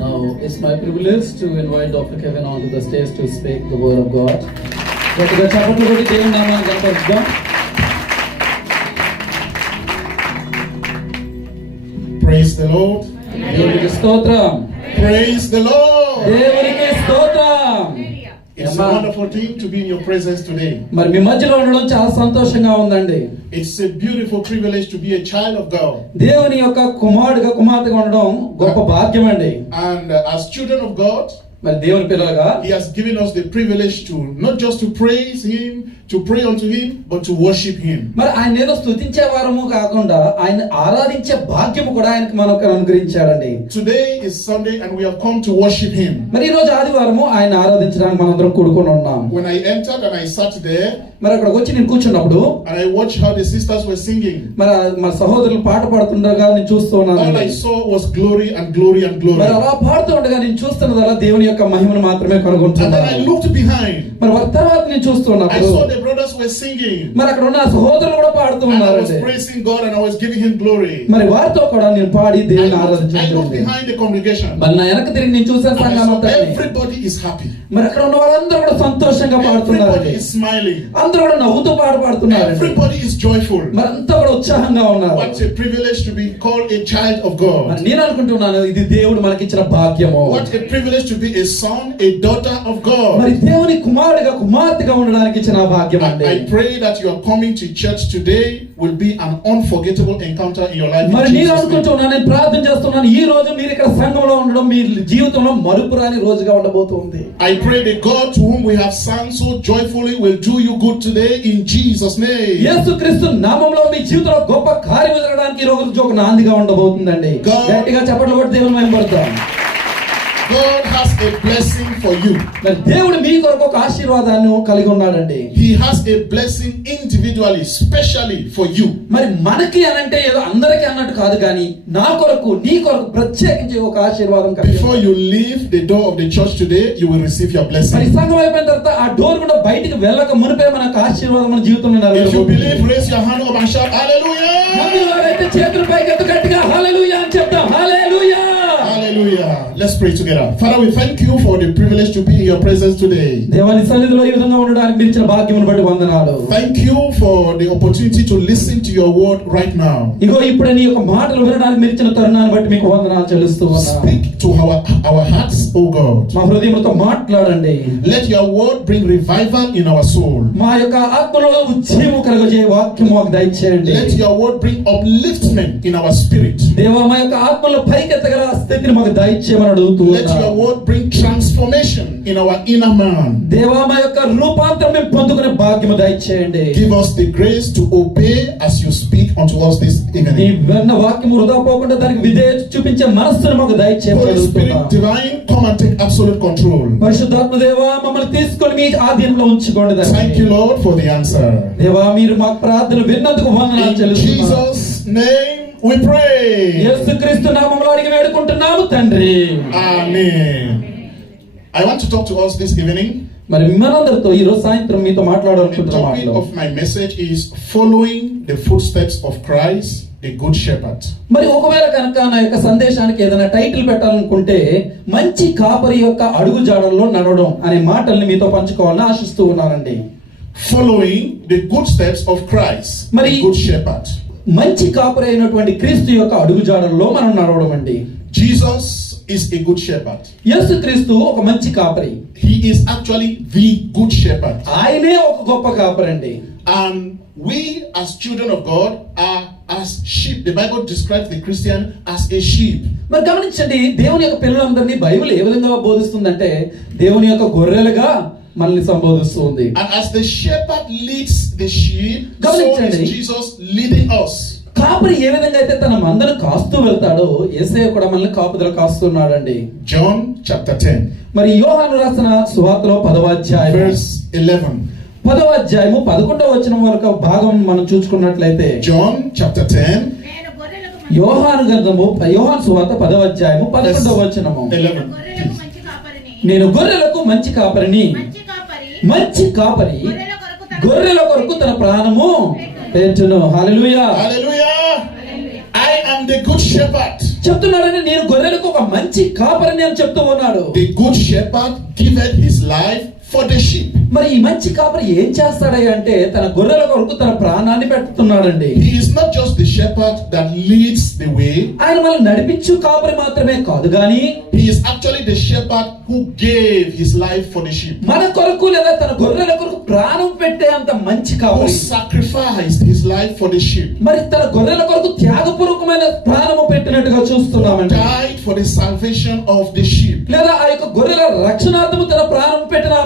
Now, it's my privilege to invite Dr. Kevin onto the stage to speak the word of God. Praise the Lord. Praise the Lord. It's a wonderful thing to be in your presence today. మరి మీ మధ్యలో ఉండడం చాలా సంతోషంగా ఉందండి. It's a beautiful privilege to be a child of God. దేవుని యొక్క కుమారుడిగా కుమార్తెగా ఉండడం గొప్ప భాగ్యం అండి. And as children of God, మరి దేవుని పిల్లలుగా He has given us the privilege to not just to praise Him, to pray unto Him, but to worship Him. మరి ఆయన ఏదో స్తుతించే వారము కాకుండా ఆయన ఆరాధించే భాగ్యము కూడా ఆయనకు మనకు అనుగ్రహించాడండి. Today is Sunday and we have come to worship Him. మరి ఈ రోజు ఆదివారము ఆయన ఆరాధించడానికి మనందరం కూడుకొని ఉన్నాం. When I entered and I sat there, మరి అక్కడికి వచ్చి నేను కూర్చున్నప్పుడు and I watched how the sisters were singing, మరి మా సహోదరులు పాట పాడుతుండగా నేను చూస్తూ ఉన్నాను. all I saw was glory and glory and glory. మరి అలా పాడుతూ ఉండగా నేను చూస్తున్నదల్లా దేవుని యొక్క మహిమను మాత్రమే And కనుగొంటున్నాను. then I looked behind. మరి వారి తర్వాత నేను I చూస్తున్నప్పుడు saw the brothers were singing. మరి అక్కడ ఉన్న సహోదరులు కూడా పాడుతూ And I was ఉన్నారండి. praising God and I was giving Him glory. మరి వారితో కూడా నేను పాడి దేవుని I looked ఆరాధించాను. behind the congregation. మరి నా వెనక తిరిగి నేను చూసాను And I సంఘం saw అంతా. everybody is happy. మరి అక్కడ ఉన్న వారందరూ కూడా సంతోషంగా పాడుతున్నారు. Everybody is smiling. అందరూ కూడా నవ్వుతూ పాడుతున్నారు. Everybody is joyful. మరి అంతా కూడా ఉత్సాహంగా ఉన్నారు. What a privilege to be called a child of God. మరి నేను అనుకుంటున్నాను ఇది దేవుడు మనకిచ్చిన భాగ్యము. What a privilege to be a son, a daughter of God. మరి దేవుని కుమారుడిగా కుమార్తెగా ఉండడానికి ఇచ్చిన భాగ్యం అండి. I pray that you are coming to church today will be an unforgettable encounter in your life. మరి నేను అనుకుంటున్నాను, నేను ప్రార్థన చేస్తున్నాను, ఈ రోజు మీరు ఇక్కడ సంఘంలో ఉండడం మీ జీవితంలో మరుపురాని రోజుగా ఉండబోతుంది. I pray that God to whom we have sung so joyfully will do you good today in Jesus name. యేసుక్రీస్తు నామములో మీ జీవితంలో గొప్ప కార్యం జరగడానికి ఈ రోజు ఒక నాందిగా ఉండబోతుందండి. గట్టిగా చప్పట్లు కొట్టి దేవుని మహిమపడతాం. God has a blessing for you. మరి దేవుడు మీ కొరకు ఒక ఆశీర్వాదాన్ని కలిగి ఉన్నాడండి. He has a blessing individually, specially for you. మరి మనకి అనంటే ఏదో అందరికీ అన్నట్టు కాదు కానీ నా కొరకు నీ కొరకు ప్రత్యేకించి ఒక ఆశీర్వాదం కలిగి. Before you leave the door of the church today, you will receive your blessing. మరి సంఘం అయిపోయిన తర్వాత ఆ డోర్ గుండా బయటికి వెళ్ళక మునిపే మనకు ఆశీర్వాదం మన జీవితంలో If you నెరవేరబోతుంది. believe, raise your hand up and shout hallelujah. నమ్మిన వారైతే చేతులు పైకెత్తు గట్టిగా హల్లెలూయా అని చెప్తాం. హల్లెలూయా. Hallelujah. Hallelujah. Let's pray together. Father, we thank you for the privilege to be in your presence today. దేవాని సన్నిధిలో ఈ విధంగా ఉండడానికి మీరు ఇచ్చిన భాగ్యమును బట్టి వందనాలు. Thank you for the opportunity to listen to your word right now. ఇగో ఇప్పుడు నీ యొక్క మాటలు వినడానికి మీరు ఇచ్చిన తరుణాన్ని బట్టి మీకు వందనాలు చెల్లిస్తూ ఉన్నాను. Speak to our hearts, O God. మా హృదయంతో మాట్లాడండి. Let your word bring revival in our soul. మా యొక్క ఆత్మలో ఉజ్జీవము కలుగజేయ వాక్యము మాకు దయచేయండి. Let your word bring upliftment in our spirit. దేవా మా యొక్క ఆత్మలో పైకెత్తగల స్థితిని మాకు దయచేయమని అడుగుతూ Let your ఉన్నాను. word bring transformation in our inner man. దేవా మా యొక్క రూపాంతరం మేము పొందుకునే భాగ్యము దయచేయండి. Give us the grace to obey as you speak unto us this నీ evening. విన్న వాక్యము వృధా పోకుండా దానికి విధేయత చూపించే మనస్సును మాకు దయచేయమని Holy Spirit అడుగుతున్నాను. divine, come and take absolute control. పరిశుద్ధాత్మ దేవా మమ్మల్ని తీసుకొని మీ ఆధీనంలో ఉంచుకోండి తండ్రి. Thank you, Lord, for the answer. దేవా మీరు మా ప్రార్థన విన్నందుకు వందనాలు In చెల్లిస్తున్నాము. Jesus' name we pray. యేసుక్రీస్తు నామములో అడిగి వేడుకుంటున్నాము తండ్రి. Amen. I want to talk to us this evening. మరి మనందరితో ఈ రోజు సాయంత్రం మీతో The మాట్లాడాలనుకుంటున్న topic మాటలు. of my message is following the footsteps of Christ, the Good Shepherd. మరి ఒకవేళ కనుక నా యొక్క సందేశానికి ఏదైనా టైటిల్ పెట్టాలనుకుంటే మంచి కాపరి యొక్క అడుగు జాడల్లో నడవడం అనే మాటల్ని మీతో పంచుకోవాలని ఆశిస్తూ ఉన్నానండి. Following the good steps of Christ, మరి- the Good Shepherd. మంచి కాపరి అయినటువంటి క్రీస్తు యొక్క అడుగు జాడల్లో మనం నడవడం అండి. Jesus is a good shepherd. యేసుక్రీస్తు ఒక మంచి కాపరి. He is actually the good shepherd. ఆయనే ఒక గొప్ప కాపరి అండి. And we as children of God are as sheep. The Bible describes the Christian as a sheep. మరి గమనించండి, దేవుని యొక్క పిల్లలందరినీ బైబిల్ ఏ విధంగా బోధిస్తుందంటే దేవుని యొక్క గొర్రెలుగా మనల్ని సంబోధిస్తుంది. And as the shepherd leads the sheep, so గమనించండి. is Jesus leading us. కాపరి ఏ విధంగా అయితే తన మందను కాస్తూ వెళ్తాడో యేసయ్య కూడా మనల్ని కాపుదల కాస్తున్నాడండి. John chapter 10, మరి యోహాను రాసిన సువార్తలో 10వ అధ్యాయం verse 11. 10వ అధ్యాయము 11వ వచనం వరకు భాగం మనం చూసుకున్నట్లయితే John chapter 10, యోహాను గ్రంథము యోహాను సువార్త 10వ అధ్యాయము 11వ వచనము. 11. నేను గొర్రెలకు మంచి కాపరిని, మంచి కాపరి గొర్రెల కొరకు తన ప్రాణము పెట్టును. హల్లెలూయా. Hallelujah. I am the good shepherd. చెప్తున్నాడని నేను గొర్రెలకు ఒక మంచి కాపరిని అని చెప్తూ ఉన్నాడు. The good shepherd giveth his life for the sheep. మరి ఈ మంచి కాపరి ఏం చేస్తాడయ్యా అంటే తన గొర్రెల కొరకు తన ప్రాణాన్ని పెడుతున్నాడండి. He is not just the shepherd that leads the way. ఆయన మనల్ని నడిపించు కాపరి మాత్రమే కాదు గాని He is actually the shepherd who gave his life for the sheep. మన కొరకు లేదా తన గొర్రెల కొరకు ప్రాణం పెట్టే అంత మంచి Who కాపరి. sacrificed his life for the sheep. మరి తన గొర్రెల కొరకు త్యాగపూర్వకమైన ప్రాణము పెట్టినట్టుగా చూస్తున్నామండి. Died for the salvation of the sheep. లేదా ఆ యొక్క గొర్రెల రక్షణార్థము తన ప్రాణం పెట్టిన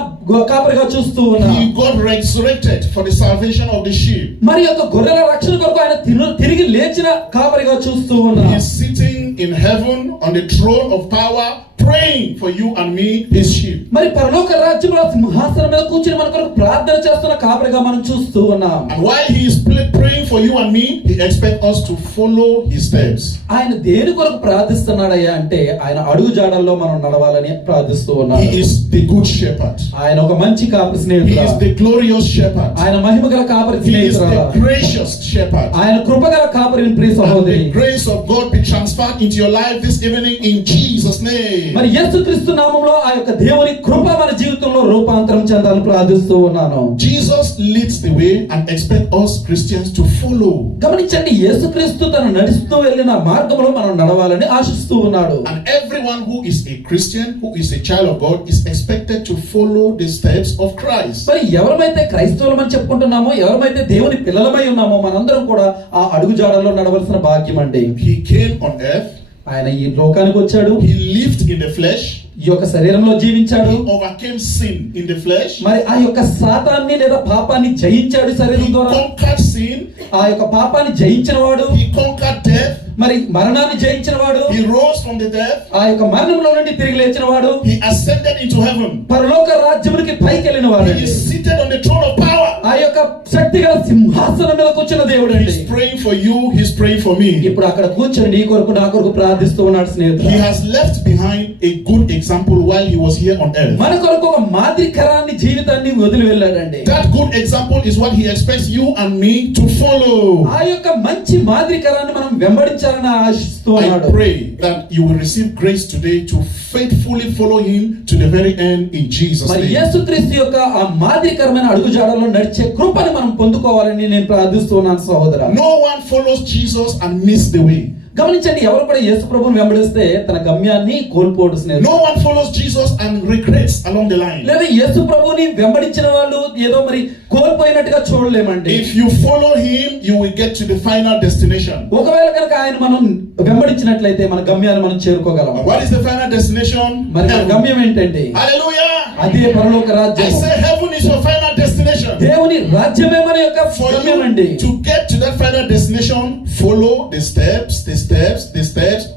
కాపరిగా చూస్తూ ఉన్నాం. He got resurrected for the salvation of the sheep. మరి యొక్క గొర్రెల రక్షణ కొరకు ఆయన తిరిగి లేచిన కాపరిగా చూస్తూ ఉన్నాం. He is sitting in heaven on the throne of power, praying for you and me, his sheep. మరి పరలోక రాజ్యంలో సింహాసనం మీద కూర్చుని మన కొరకు ప్రార్థన చేస్తున్న కాపరిగా మనం చూస్తూ ఉన్నాం. And while he is praying for you and me, he expects us to follow his steps. ఆయన దేని కొరకు ప్రార్థిస్తున్నాడయ్యా అంటే ఆయన అడుగు జాడల్లో మనం నడవాలని ప్రార్థిస్తూ ఉన్నాడు. He is the good shepherd. ఆయన ఒక మంచి కాపరి He స్నేహితుడు. is the glorious shepherd. ఆయన మహిమగల కాపరి He is స్నేహితుడు. the gracious shepherd. ఆయన కృపగల కాపరి ప్రియ And సహోదరి. the grace of God be transferred into your life this evening in Jesus' name. మరి యేసుక్రీస్తు నామములో ఆ యొక్క దేవుని కృప మన జీవితంలో రూపాంతరం చెందాలని ప్రార్థిస్తూ ఉన్నాను. Jesus leads the way and expects us Christians to follow. గమనించండి, యేసుక్రీస్తు తను నడుస్తూ వెళ్ళిన మార్గంలో మనం నడవాలని ఆశిస్తూ ఉన్నాడు. And everyone who is a Christian, who is a child of God, is expected to follow the steps of Christ. మరి ఎవరమైతే క్రైస్తవులమని చెప్పుకుంటున్నామో, ఎవరమైతే దేవుని పిల్లలమై ఉన్నామో మనందరం కూడా ఆ అడుగు జాడల్లో నడవలసిన భాగ్యం అండి. He came on earth. ఆయన ఈ లోకానికి వచ్చాడు. He lived in the flesh. ఈ యొక్క శరీరంలో జీవించాడు. He overcame sin in the flesh. మరి ఆ యొక్క సాతాన్ని లేదా పాపాన్ని జయించాడు శరీరం He ద్వారా. conquered sin. ఆ యొక్క పాపాన్ని జయించిన వాడు, He conquered death. మరి మరణాన్ని జయించిన వాడు, He rose from the death. ఆ యొక్క మరణంలో నుండి తిరిగి లేచిన వాడు, He ascended into heaven. పరలోక రాజ్యమునికి పైకి వెళ్ళిన వాడు. He is seated on the throne of power. ఆ యొక్క శక్తిగల సింహాసనం మీద కూర్చున్న దేవుడు He అండి. is praying for you. He is praying for me. ఇప్పుడు అక్కడ కూర్చొని నీ కొరకు నా కొరకు ప్రార్థిస్తూ ఉన్నాడు స్నేహితుడు. He has left behind a good example while he was here on earth. మన కొరకు ఒక మాదిరికరాన్ని జీవితాన్ని వదిలి వెళ్ళాడండి. That good example is what he expects you and me to follow. ఆ యొక్క మంచి మాదిరికరాన్ని మనం వెంబడించాలని ఆశిస్తూ ఉన్నాడు. I pray that you will receive grace today to faithfully follow him to the very end in Jesus' మరి name. యేసుక్రీస్తు యొక్క ఆ మాదిరికరమైన అడుగుజాడల్లో నడిచే కృపని మనం పొందుకోవాలని నేను ప్రార్థిస్తున్నాను సహోదరా. No one follows Jesus and miss the way. గమనించండి, ఎవరు కూడా యేసు ప్రభువుని వెంబడిస్తే తన గమ్యాన్ని కోల్పోడు స్నేహితుడు. No one follows Jesus and regrets along the line. లేదా యేసు ప్రభువుని వెంబడించిన వాళ్ళు ఏదో మరి కోల్పోయినట్టుగా చూడలేమండి. If you follow him, you will get to the final destination. ఒకవేళ కనుక ఆయన మనం వెంబడించినట్లయితే మన గమ్యాన్ని మనం చేరుకోగలం. What is the final destination? మరి మన గమ్యం ఏంటండి? Hallelujah. అదే పరలోక I రాజ్యం. say heaven is your final destination. దేవుని రాజ్యమే మన యొక్క For గమ్యం అండి. you to get to that final destination, follow the steps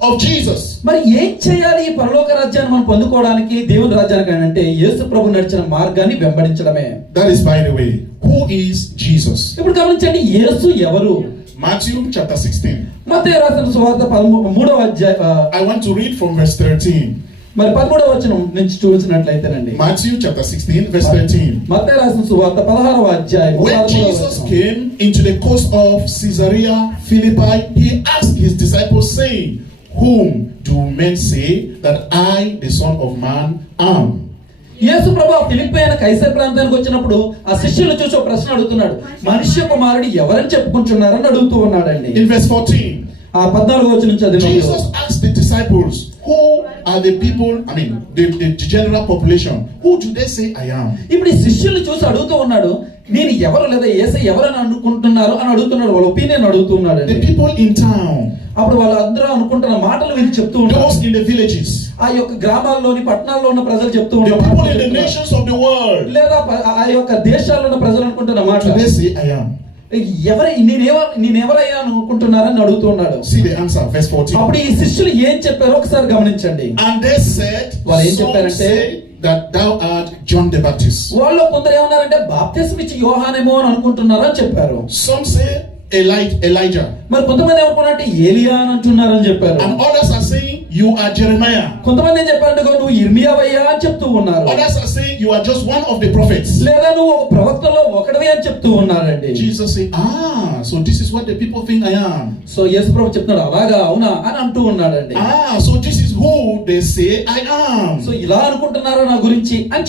of Jesus. మరి ఏం చేయాలి ఈ పరలోక రాజ్యాన్ని మనం పొందుకోవడానికి, దేవుని రాజ్యానికి అంటే యేసు ప్రభు నడిచిన మార్గాన్ని వెంబడించడమే. That is, by the way, who is Jesus? ఇప్పుడు గమనించండి, యేసు ఎవరు? Matthew chapter 16. మత్తయి రాసిన సువార్త 3వ అధ్యాయం. I want to read from verse 13. మరి 13వ వచనం నుంచి చూసినట్లయితేనండి. Matthew chapter 16 verse 13. మత్తయి రాసిన సువార్త 16వ అధ్యాయం. When Jesus came into the coast of Caesarea Philippi, he asked his disciples, saying, "Whom do men say that I, the Son of Man, am?" యేసు ప్రభు ఫిలిప్పీ అయిన Kaiser ప్రాంతానికి వచ్చినప్పుడు ఆ శిష్యులు చూసి ఒక ప్రశ్న అడుగుతున్నాడు. మనుష్య కుమారుడు ఎవరని చెప్పుకుంటున్నారని అడుగుతూ ఉన్నాడండి. In verse 14, ఆ 14వ వచనం నుంచి చదివినప్పుడు Jesus asked the disciples, "Who are the people, the general population, who do they say I am?" ఇప్పుడు ఈ శిష్యులు చూసి అడుగుతూ ఉన్నాడు, నేను ఎవరు లేదా యేసు ఎవరని అనుకుంటున్నారు అని అడుగుతున్నాడు. వాళ్ళ ఒపీనియన్ అడుగుతున్నాడు. The people in town, అప్పుడు వాళ్ళందరూ అనుకుంటున్న మాటలు వీళ్ళు చెప్తూ ఉంటారు. those in the villages, ఆ యొక్క గ్రామాల్లోని పట్టణాల్లో ఉన్న ప్రజలు చెప్తూ the ఉంటారు. people in the nations of the world, లేదా ఆ యొక్క దేశాల్లో ఉన్న ప్రజలు అనుకుంటున్న who do మాటలు they say I am? నేనెవరయ్యా అనుకుంటున్నారని అడుగుతున్నాడు. See the answer, verse 14. అప్పుడు ఈ శిష్యులు ఏం చెప్పారో ఒకసారి గమనించండి. And they said, వాళ్ళు ఏం "Some చెప్పారంటే, say that thou art John the Baptist. వాళ్ళు కొందరు ఏమన్నారంటే బాప్తిస్మం ఇచ్చి యోహానేమో అని అనుకుంటున్నారు అని చెప్పారు. Some say Elijah. మరి కొంతమంది ఏమనుకున్నారంటే ఏలియా అని అంటున్నారని చెప్పారు. And others are saying you are Jeremiah. కొంతమంది ఏం చెప్పారంటే నువ్వు ఇర్మియావయ్యా అని చెప్తూ ఉన్నారు. Others are saying you are just one of the prophets. లేదా నువ్వు ఒక ప్రవక్తలో ఒకడివి అని చెప్తూ ఉన్నారండి. Jesus said, so this is what the people think I am. సో యేసు ప్రభు చెప్తున్నాడు, అలాగా అవునా అని అంటూ ఉన్నాడండి. So this is who they say I am. So ఇలా అనుకుంటున్నారా నా గురించి అని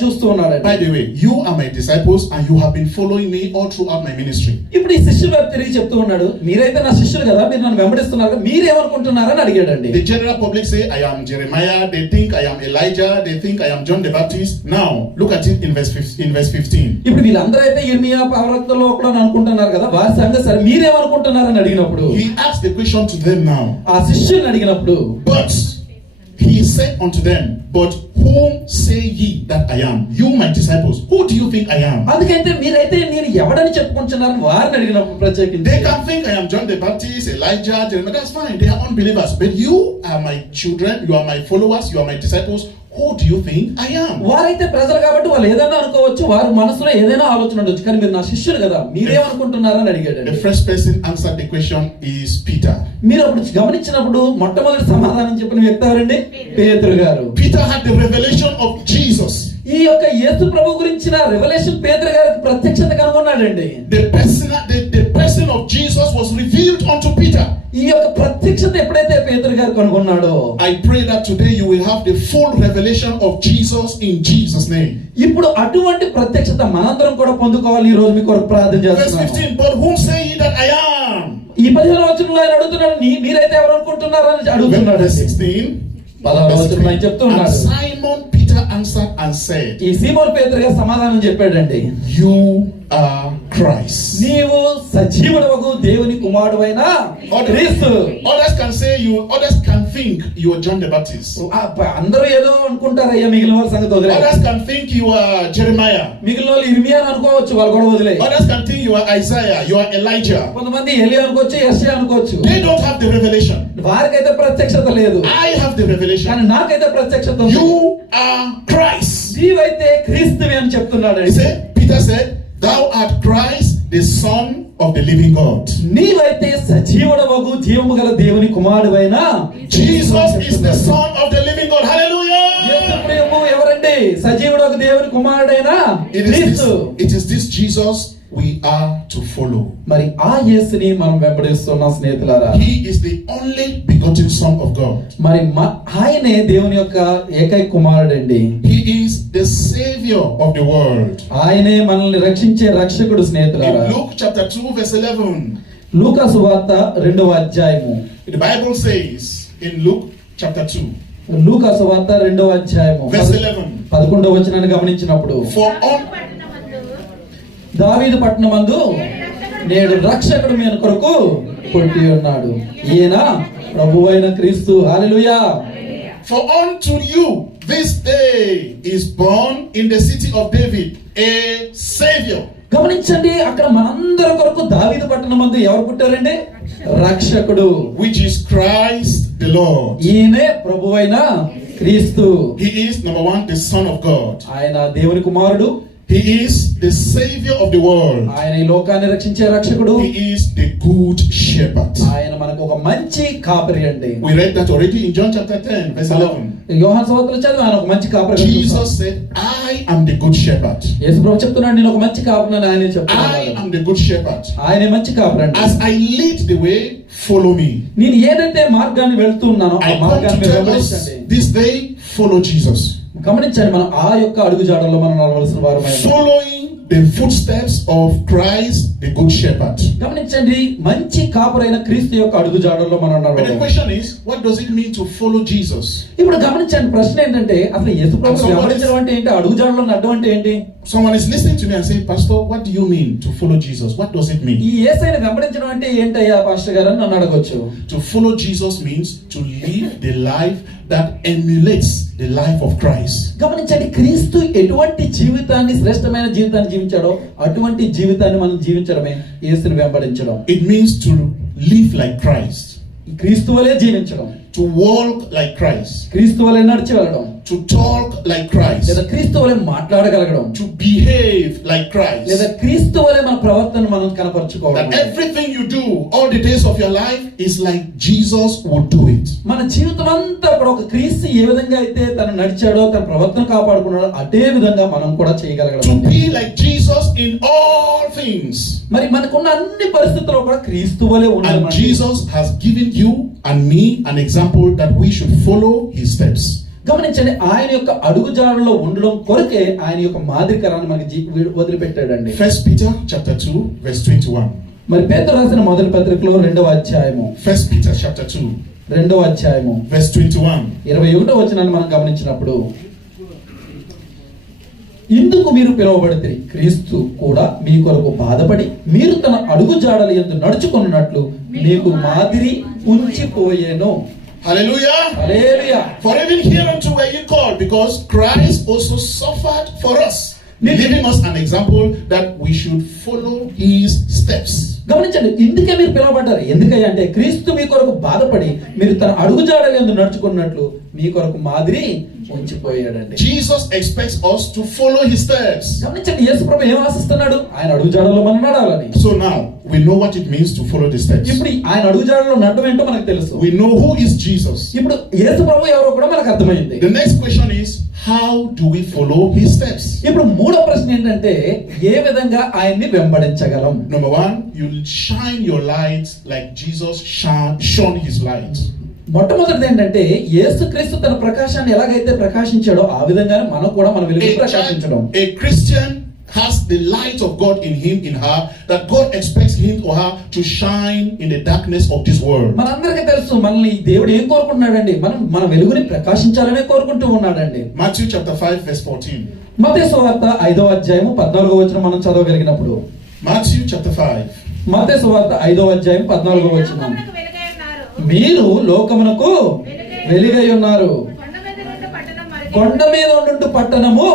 చూస్తూ ఉన్నాడండి. By the way, you are my disciples and you have been following me all throughout my ministry. ఇప్పుడు ఈ శిష్యులు తిరిగి చెప్తూ ఉన్నాడు, మీరైతే నా శిష్యులు కదా, మీరు నన్ను వెంబడిస్తున్నారు, మీరేమనుకుంటున్నారని అడిగాడండి. The general public say I am Jeremiah, they think I am Elijah, they think I am John the Baptist. Now look at it in verse 15. ఇప్పుడు వీళ్ళందరూ అయితే ఇర్మియా ప్రవక్తలో ఒకడు అని అనుకుంటున్నారు కదా, వారి సంగతి సరే మీరేమనుకుంటున్నారని అడిగినప్పుడు he asked the question to them now. ఆ శిష్యుల్ని అడిగినప్పుడు But he said unto them, "But whom say ye that I am? You my disciples, who do you think I am?" అందుకైతే మీరైతే నేను ఎవడని చెప్పుకుంటున్నారని వారిని అడిగినప్పుడు ప్రత్యేకించి They can think I am John the Baptist, Elijah, Jeremiah. That's fine. They are unbelievers. But you are my children. You are my followers. You are my disciples. Who do you think I am? వారైతే ప్రజలు కాబట్టి వాళ్ళు ఏదైనా అనుకోవచ్చు, వారి మనసులో ఏదైనా ఆలోచన ఉండొచ్చు, కానీ మీరు నా శిష్యులు కదా, మీరేమనుకుంటున్నారని అడిగాడు. The first person answered the question is Peter. మీరు అప్పుడు గమనించినప్పుడు మొట్టమొదటి సమాధానం చెప్పిన వ్యక్తి ఎవరండి? పేతురు గారు. Peter had the revelation of Jesus. ఈ యొక్క యేసు ప్రభు గురించిన రెవల్యూషన్ పేతురు గారికి ప్రత్యక్షత కనుగొన్నాడండి. The person of Jesus was revealed unto Peter. ఈ యొక్క ప్రత్యక్షత ఎప్పుడైతే పేతురు గారు కనుగొన్నాడో, I pray that today you will have the full revelation of Jesus in Jesus' name. ఇప్పుడు అటువంటి ప్రత్యక్షత మనందరం కూడా పొందుకోవాలి. ఈ రోజు మీ కొరకు ప్రార్థన Verse చేస్తున్నాను. 15, "But whom say ye that I am?" ఈ 15వ వచనంలో ఆయన అడుగుతున్నాడు, మీరైతే ఎవరు అనుకుంటున్నారని అడుగుతున్నాడు. Verse 16, 16వ వచనంలో ఆయన చెప్తూ "And ఉన్నాడు, Simon Peter answered and said, ఈ సీమోను పేతురు గారు సమాధానం చెప్పాడండి, You are Christ." నీవు సజీవుడవగు దేవుని కుమారుడైన క్రీస్తు. Others can think you are John the Baptist. అందరూ ఏదో అనుకుంటారయ్యా, మిగిలిన వాళ్ళ సంగతి వదిలే. Others can think you are Jeremiah. మిగిలిన వాళ్ళు ఇర్మియా అనుకోవచ్చు, వాళ్ళు కూడా వదిలే. Others can think you are Isaiah, you are Elijah. కొంతమంది ఎలియా అనుకోవచ్చు, యెషయా అనుకోవచ్చు. They don't have the revelation. వారికైతే ప్రత్యక్షత లేదు, I have the revelation. కానీ నాకైతే ప్రత్యక్షత ఉంది. You are Christ. నీవైతే క్రీస్తువే అని చెప్తున్నాడు. Peter said, "Thou art Christ, the Son of the living God." నీవైతే సజీవుడవగు జీవము గల దేవుని కుమారుడైన Jesus is the Son of the living God. Hallelujah. యేసు ప్రభువు సజీవుడు ఒక దేవుని కుమారుడైన క్రీస్తు. It is this Jesus we are to follow. మరి ఆ యేసుని మనం వెంబడిస్తున్నాం స్నేహితులారా. He is the only begotten Son of God. మరి ఆయనే దేవుని యొక్క ఏకైక కుమారుడండి. He is the Savior of the world. ఆయనే మనల్ని రక్షించే రక్షకుడు స్నేహితులారా. In Luke chapter 2 verse 11. లూకా సువార్త 2వ అధ్యాయము. The Bible says in Luke chapter 2 లూకా సువార్త 2వ అధ్యాయము verse 11. 11వ వచనాన్ని గమనించినప్పుడు, For on దావీదు పట్టణమందు నేడు రక్షకుడు మీ కొరకు పుట్టి ఉన్నాడు, ఈయన ప్రభువైన క్రీస్తు. హల్లెలూయా. For unto you this day is born in the city of David a Savior. గమనించండి, అక్కడ మనందరి కొరకు దావీదు పట్టణమందు ఎవరు పుట్టారండి? రక్షకుడు, which is Christ the Lord. ఈయనే ప్రభువైన క్రీస్తు. He is number one, the Son of God. ఆయన దేవుని కుమారుడు. He is the Savior of the world. ఆయన ఈ లోకాన్ని రక్షించే రక్షకుడు. He is the good shepherd. ఆయన మనకు ఒక మంచి కాపరి అండి. We read that already in John chapter 10 verse 11. యోహాను సువార్తలో చదివాం, ఆయన ఒక మంచి కాపరి. Jesus said, I am the good shepherd. యేసు ప్రభు చెప్తున్నాడు, నేను ఒక మంచి కాపరిని. ఆయనే చెప్తున్నాడు, I am the good shepherd. ఆయనే మంచి కాపరి అండి. As I lead the way, follow me. నేను ఏదైతే మార్గాన్ని వెళ్తున్నానో ఆ I come మార్గాన్ని to మీరు tell us వెంబడించండి. this day, follow Jesus. గమనించండి, మనం ఆ యొక్క అడుగు జాడల్లో మనం నడవలసిన వారమై ఉన్నాం. Following the footsteps of Christ the good shepherd. గమనించండి, మంచి కాపరైన క్రీస్తు యొక్క అడుగు జాడల్లో మనం But the నడవాలి. question is, what does it mean to follow Jesus? ఇప్పుడు గమనించండి, ప్రశ్న ఏంటంటే అసలు యేసు ప్రభువుని వెంబడించడం అంటే ఏంటి? అడుగు జాడల్లో నడవడం అంటే ఏంటి? Someone is listening to me and saying, Pastor, what do you mean to follow Jesus? What does it mean? ఈ యేసుని వెంబడించడం అంటే ఏంటయ్యా పాస్టర్ గారు అని నన్ను అడగొచ్చు. To follow Jesus means to live the life that emulates the life of Christ. గమనించండి, క్రీస్తు ఎటువంటి జీవితాన్ని, శ్రేష్టమైన జీవితాన్ని జీవించాడో అటువంటి జీవితాన్ని మనం జీవించడమే యేసుని వెంబడించడం. It means to live like Christ, క్రీస్తు వలే జీవించడం, to walk like Christ, క్రీస్తు వలే నడిచి వెళ్ళడం, to talk like Christ, లేదా క్రీస్తు వలె మాట్లాడగలగడం, to behave like Christ. లేదా క్రీస్తు వలె మన ప్రవర్తన మనం కనపరచుకోవడం. That everything you do all the days of your life is like Jesus would do it. మన జీవితం అంతా కూడా ఒక క్రీస్తు ఏ విధంగా అయితే తను నడిచాడో, తన ప్రవర్తన కాపాడుకున్నాడో అదే విధంగా మనం కూడా చేయగలగడం. To be like Jesus in all things. మరి మనకున్న అన్ని పరిస్థితుల్లో కూడా క్రీస్తు వలె And ఉండాలి. Jesus has given you and me an example that we should follow his steps. గమనించండి, ఆయన యొక్క అడుగుజాడల్లో ఉండడం కొరకే ఆయన యొక్క మాదిరికరాన్ని మనకి వదిలిపెట్టాడండి. 1 Peter chapter 2 verse 21. మరి పేతురు రాసిన మొదటి పత్రికలో 2వ అధ్యాయము, 1 Peter chapter 2 2వ అధ్యాయము verse 21. 21వ వచనాన్ని మనం గమనించినప్పుడు, ఇందుకు మీరు పిలువబడితిరి, క్రీస్తు కూడా మీ కొరకు బాధపడి మీరు తన అడుగు జాడల యందు నడుచుకున్నట్లు మీకు మాదిరి ఉంచిపోయేను. Hallelujah. Hallelujah. For even hereunto were you called, because Christ also suffered for us, leaving us an example that we should follow his steps. గమనించండి, ఇందుకే మీరు పిలువబడ్డారు. ఎందుకయ్యా అంటే క్రీస్తు మీ కొరకు బాధపడి మీరు తన అడుగు జాడల యందు నడుచుకున్నట్లు మీ కొరకు మాదిరి ఉంచిపోయాడండి. Jesus expects us to follow his steps. గమనించండి, యేసు ప్రభు ఏం ఆశిస్తున్నాడు? ఆయన అడుగు జాడల్లో మనం నడవాలని. So now we know what it means to follow the steps. ఇప్పుడు ఆయన అడుగు జాడల్లో నడవడం ఏంటో మనకు తెలుసు. We know who is Jesus. ఇప్పుడు యేసు ప్రభు ఎవరో కూడా మనకు అర్థమైంది. The next question is, how do we follow his steps? ఇప్పుడు మూడో ప్రశ్న ఏంటంటే, ఏ విధంగా ఆయన్ని వెంబడించగలం? Number one, you shine your light like Jesus shone his light. మొట్టమొదటిది ఏంటంటే, యేసుక్రీస్తు తన ప్రకాశాన్ని ఎలాగైతే ప్రకాశించాడో ఆ విధంగానే మనం కూడా మన వెలుగు ప్రకాశించడం. A Christian has the light of God in him, in her, that God expects him or her to shine in the darkness of this world. మనందరికీ తెలుసు, మనల్ని దేవుడు ఏం కోరుకుంటున్నాడండి? మన వెలుగుని ప్రకాశించాలనే కోరుకుంటూ ఉన్నాడండి. Matthew chapter 5 verse 14. మత్తయి సువార్త 5వ అధ్యాయము 14వ వచనం మనం చదవగలిగినప్పుడు, Matthew chapter 5 మత్తయి సువార్త 5వ అధ్యాయం 14వ వచనం, మీరు లోకమునకు వెలుగై ఉన్నారు, కొండ మీద ఉండు పట్టణము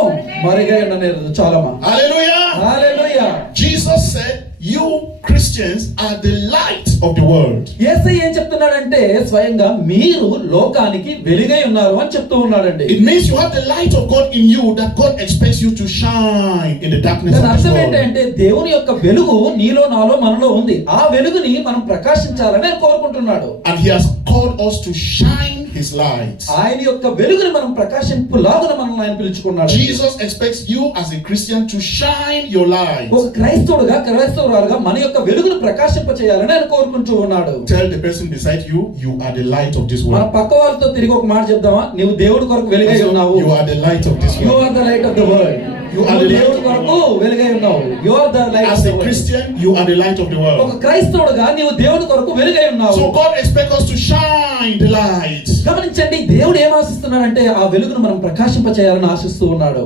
మరుగై ఉండనేది. చాలమా. Hallelujah. Hallelujah. Jesus said, you Christians are the light of the world. యేసయ్య ఏం చెప్తున్నాడంటే, స్వయంగా మీరు లోకానికి వెలుగై ఉన్నారు అని చెప్తూ ఉన్నాడండి. It means you have the light of God in you that God expects you to shine in the darkness of this అర్థం world. ఏంటంటే, దేవుని యొక్క వెలుగు నీలో నాలో మనలో ఉంది. ఆ వెలుగుని మనం ప్రకాశించాలని ఆయన కోరుకుంటున్నాడు. And he has called us to shine his light. ఆయన యొక్క వెలుగును మనం ప్రకాశింపులాగున మనల్ని ఆయన పిలుచుకున్నాడు. Jesus expects you as a Christian to shine your light. ఒక క్రైస్తవురాలుగా మన యొక్క వెలుగును ప్రకాశింప చేయాలని ఆయన కోరుకుంటూ ఉన్నాడు. Tell the person beside you, you are the light of this మన world. పక్క వాళ్ళతో తిరిగి ఒక మాట చెప్దామా, నీవు దేవుడి కొరకు వెలుగై ఉన్నావు. You are the light of this You world. are the light of the world. You are the దేవుడి light. కొరకు వెలుగై ఉన్నావు. You are the light of As the a world. Christian, you are the light of the ఒక world. క్రైస్తవుడుగా నీవు దేవుడి కొరకు వెలుగై ఉన్నావు. So God expects us to shine the light. గమనించండి, దేవుడు ఏం ఆశిస్తున్నాడంటే ఆ వెలుగును మనం ప్రకాశింప చేయాలని ఆశిస్తూ ఉన్నాడు.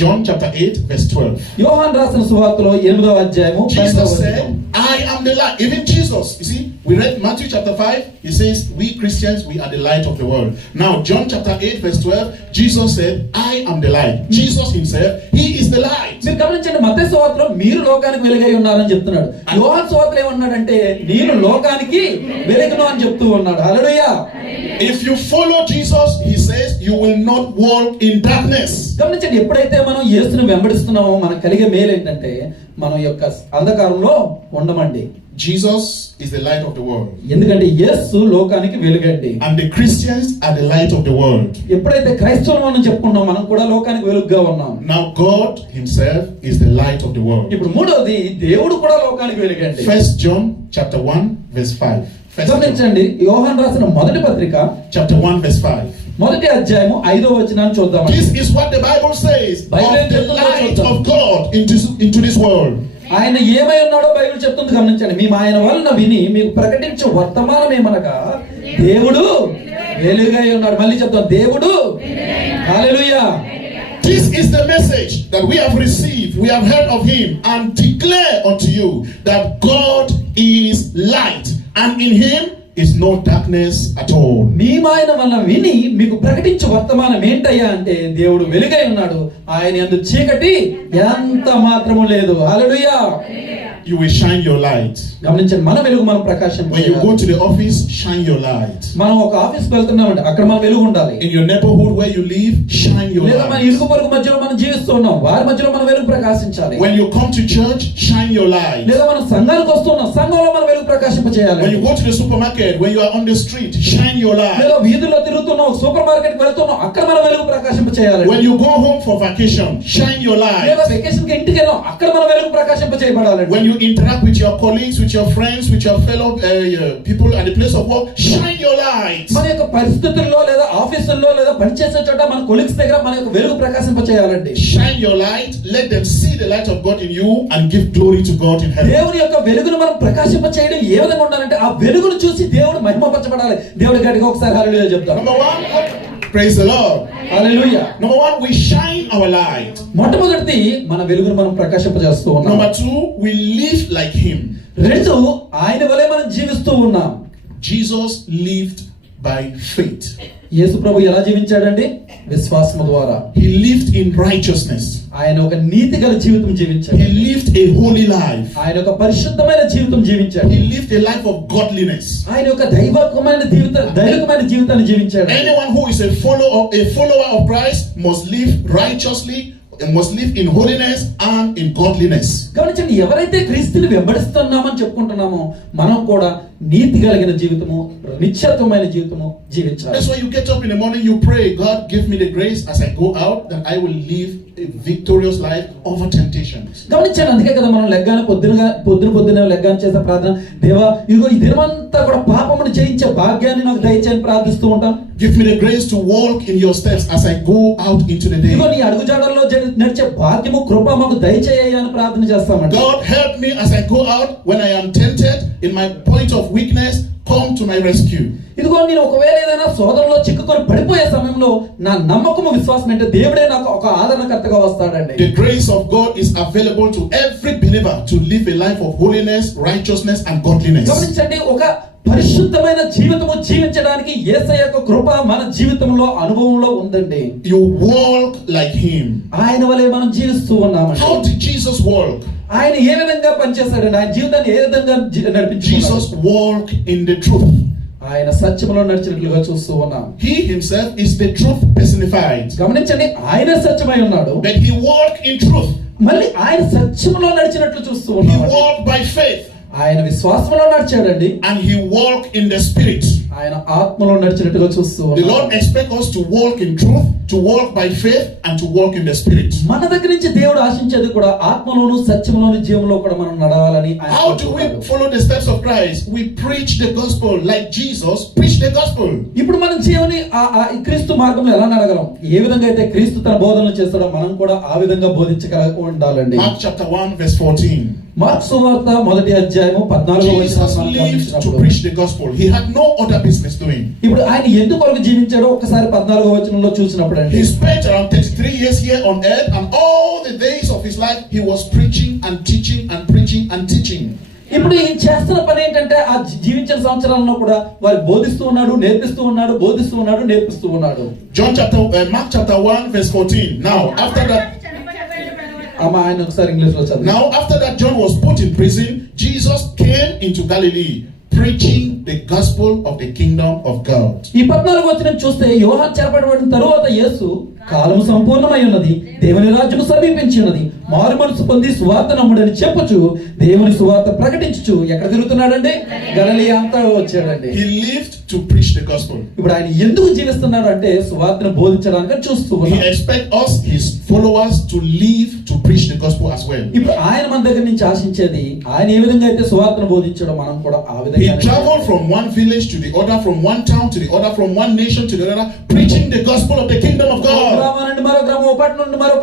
John chapter 8 verse 12. యోహాను రాసిన సువార్తలో 8వ అధ్యాయము 12వ Jesus వచనం. said, I am the light. Even Jesus, you see, we read Matthew chapter 5, he says, we Christians, we are the light of the world. Now, John chapter 8 verse 12, Jesus said, I am the light. Jesus himself, he is the light. మీరు గమనించండి, మత్తయి సువార్తలో మీరు లోకానికి వెలుగై ఉన్నారని చెప్తున్నాడు. యోహాను సువార్తలో ఏమన్నాడంటే నేను లోకానికి వెలుగును అని చెప్తూ ఉన్నాడు. హల్లెలూయా. If you follow Jesus, he says, you will not walk in darkness. గమనించండి, ఎప్పుడైతే మనం యేసును వెంబడిస్తున్నామో మనకు కలిగే మేలు ఏంటంటే మనం యొక్క అంధకారంలో ఉండమండి. Jesus is the light of the world. ఎందుకంటే యేసు లోకానికి వెలుగండి. And the Christians are the light of the world. ఎప్పుడైతే క్రైస్తవులు మనం చెప్పుకున్నాం మనం కూడా లోకానికి వెలుగుగా ఉన్నాం. Now God himself is the light of the world. ఇప్పుడు మూడోది దేవుడు కూడా లోకానికి వెలుగండి. 1 John chapter 1 verse 5. గమనించండి, యోహాను రాసిన మొదటి పత్రిక chapter 1 verse 5. మొదటి అధ్యాయము 5వ వచనాన్ని చూద్దాం. This is what the Bible says of the light of God into this world. ఆయన ఏమై ఉన్నాడో బైబిల్ చెప్తుంది. గమనించండి, మేము ఆయన వలన విని మీకు ప్రకటించే వర్తమానం ఏమనగా దేవుడు వెలుగై ఉన్నాడు. మళ్ళీ చెప్తాం, దేవుడు. హల్లెలూయా. This is the message that we have received, we have heard of him, and declare unto you that God is light, and in him is no darkness at all. మేము ఆయన వలన విని మీకు ప్రకటించే వర్తమానం ఏంటయ్యా అంటే దేవుడు వెలుగై ఉన్నాడు, ఆయన యందు చీకటి ఎంత మాత్రము లేదు. హల్లెలూయా. You will shine your light. గమనించండి, మన వెలుగు మనం ప్రకాశం. When you go to the office, shine your light. మనం ఒక ఆఫీస్కి వెళ్తున్నామంటే అక్కడ మన వెలుగు ఉండాలి. In your neighborhood where you live, shine your లేదా మన light. ఇరుగు పొరుగు మధ్యలో మనం జీవిస్తున్నాం, వారి మధ్యలో మన వెలుగు ప్రకాశించాలి. When you come to church, shine your light. లేదా మనం సంఘానికి వస్తున్నాం, సంఘంలో మన వెలుగు ప్రకాశింప చేయాలి. When you go to the supermarket, when you are on the street, shine your light. లేదా వీధుల్లో తిరుగుతున్నాం, సూపర్ మార్కెట్ వెళ్తున్నాం, అక్కడ మన వెలుగు ప్రకాశింప చేయాలి. When you go home for vacation, shine your light. లేదా వెకేషన్ కి ఇంటికి వెళ్ళాం, అక్కడ మన వెలుగు ప్రకాశింప చేయబడాలి. When you interact with your colleagues, with your friends, with your fellow people at the place of work, shine your light. మన యొక్క పరిస్థితుల్లో లేదా ఆఫీసుల్లో లేదా పనిచేసే చోట మన కొలీగ్స్ దగ్గర మన యొక్క వెలుగు ప్రకాశింప చేయాలండి. Shine your light, let them see the light of God in you and give glory to God in heaven. దేవుని యొక్క వెలుగును మనం ప్రకాశింప చేయడం ఏ విధంగా ఉండాలంటే ఆ వెలుగును చూసి దేవుడు మహిమపరచబడాలి. దేవుడి గట్టిగా ఒకసారి హల్లెలూయా చెప్తాం. Number 1, praise the Lord. Hallelujah. Number 1, we shine our light. మొట్టమొదటిది మన వెలుగును మనం ప్రకాశింప చేస్తూ ఉన్నాం. Number 2, we live like him. రెండు, ఆయన వలె మనం జీవిస్తూ ఉన్నాం. Jesus lived by faith. యేసు ప్రభు ఎలా జీవించాడండి? విశ్వాసము ద్వారా. He lived in righteousness. ఆయన ఒక నీతిగల జీవితం జీవించాడు. He lived a holy life. ఆయన ఒక పరిశుద్ధమైన జీవితం జీవించాడు. He lived a life of godliness. ఆయన ఒక దైవకమైన జీవితాన్ని జీవించాడు. Anyone who is a follower of Christ must live righteously, must live in holiness and in godliness. గమనించండి, ఎవరైతే క్రీస్తుని వెంబడిస్తున్నామని చెప్పుకుంటున్నామో మనం కూడా నీతి కలిగిన జీవితము, నిశ్చలమైన జీవితము జీవించాలి. That's why you get up in the morning, you pray, God give me the grace as I go out that I will live a victorious life over temptations. గమనించండి, అందుకే కదా మనం లెగ్గానే పొద్దున లెగ్గానే చేసే ప్రార్థన, దేవా ఇదిగో ఈ దినమంతా కూడా పాపమును జయించే భాగ్యాన్ని నాకు దయచేయని ప్రార్థిస్తూ ఉంటాం. Give me the grace to walk in your steps as I go out into the day. ఇదిగో నీ అడుగుజాడల్లో నడిచే భాగ్యము కృప మాకు దయచేయ అని ప్రార్థన చేస్తామండి. God help me as I go out when I am tempted in my point of weakness, come to my rescue. ఇదిగో నేను ఒకవేళ ఏదైనా శోధనలో చిక్కుకొని పడిపోయే సమయంలో నా నమ్మకము విశ్వాసం అంటే దేవుడే నాకు ఒక ఆదరణకర్తగా వస్తాడండి. The grace of God is available to every believer to live a life of holiness, righteousness and godliness. గమనించండి, ఒక పరిశుద్ధమైన జీవితము జీవించడానికి యేసయ్య యొక్క కృప మన జీవితంలో అనుభవంలో ఉందండి. You walk like him. ఆయన వలె మనం జీవిస్తూ ఉన్నామండి. How did Jesus walk? ఆయన ఏ విధంగా పనిచేశాడండి? ఆయన జీవితాన్ని ఏ విధంగా నడిపించాడు? Jesus walked in the truth. ఆయన సత్యములో నడిచినట్లుగా చూస్తూ ఉన్నాం. He himself is the truth personified. గమనించండి, ఆయన సత్యమై ఉన్నాడు. But he walked in truth. మళ్ళీ ఆయన సత్యములో నడిచినట్లు చూస్తూ He ఉన్నాడు. walked by faith. ఆయన విశ్వాసంలో నడిచాడండి. And he walked in the spirit. ఆయన ఆత్మలో నడిచినట్టుగా చూస్తూ The Lord expects us to walk in truth, to walk by faith, and to walk in the Spirit. మన దగ్గర నుంచి దేవుడు ఆశించేది కూడా ఆత్మలోను సత్యములోను జీవంలో కూడా మనం నడవాలని ఆయన How do we కోరుకుంటున్నాడు. follow the steps of Christ? We preach the gospel like Jesus preached the gospel. ఇప్పుడు మనం జీవని ఈ క్రీస్తు మార్గంలో ఎలా నడగలం? ఏ విధంగా అయితే క్రీస్తు తన బోధనలు చేస్తాడో మనం కూడా ఆ విధంగా బోధించగల ఉండాలండి. Mark chapter 1 verse 14. మార్కు సువార్త 1వ అధ్యాయము 14వ Jesus వచనం lived to preach the gospel. He had no other business doing. ఇప్పుడు ఆయన ఎందుకు కొరకు జీవించాడో ఒకసారి 14వ వచనంలో చూసినప్పుడు అండి, He spent around 33 years here on earth, and all the days of his life he was preaching and teaching and preaching and teaching. ఇప్పుడు ఈయన చేస్తున్న పని ఏంటంటే ఆ జీవించిన సంవత్సరాల్లో కూడా వారు బోధిస్తూ ఉన్నాడు, నేర్పిస్తూ ఉన్నాడు, బోధిస్తూ ఉన్నాడు, నేర్పిస్తూ ఉన్నాడు. Mark chapter 1 verse 14. Now after that ఆయన ఒకసారి ఇంగ్లీష్ లో చదువు. Now after that John was put in prison, Jesus came into Galilee preaching the gospel of the kingdom of God. ఈ 14వ వచనం చూస్తే యోహాను చెరపడబడిన తరువాత యేసు కాలం సంపూర్ణమై ఉన్నది, దేవుని రాజ్యము సమీపించి ఉన్నది, మారు మనసు పొంది సువార్త నమ్ముడని చెప్పుచు దేవుని సువార్త ప్రకటించుచు ఎక్కడ తిరుగుతున్నాడండి? గలిలయ అంతా వచ్చాడండి. He lived to preach the gospel. ఇప్పుడు ఆయన ఎందుకు జీవిస్తున్నాడు అంటే సువార్తను బోధించడానికి చూస్తూ He ఉన్నాడు. expects us, his followers, to live to preach the gospel as well. ఇప్పుడు ఆయన మన దగ్గర నుంచి ఆశించేది ఆయన ఏ విధంగా అయితే సువార్తను బోధించడం మనం కూడా ఆ He విధంగా traveled from one village to the other, from one town to the other, from one nation to the other, preaching the gospel of the kingdom of God. గ్రామం నుండి మరో గ్రామం, ఒక పట్టణం నుండి మరో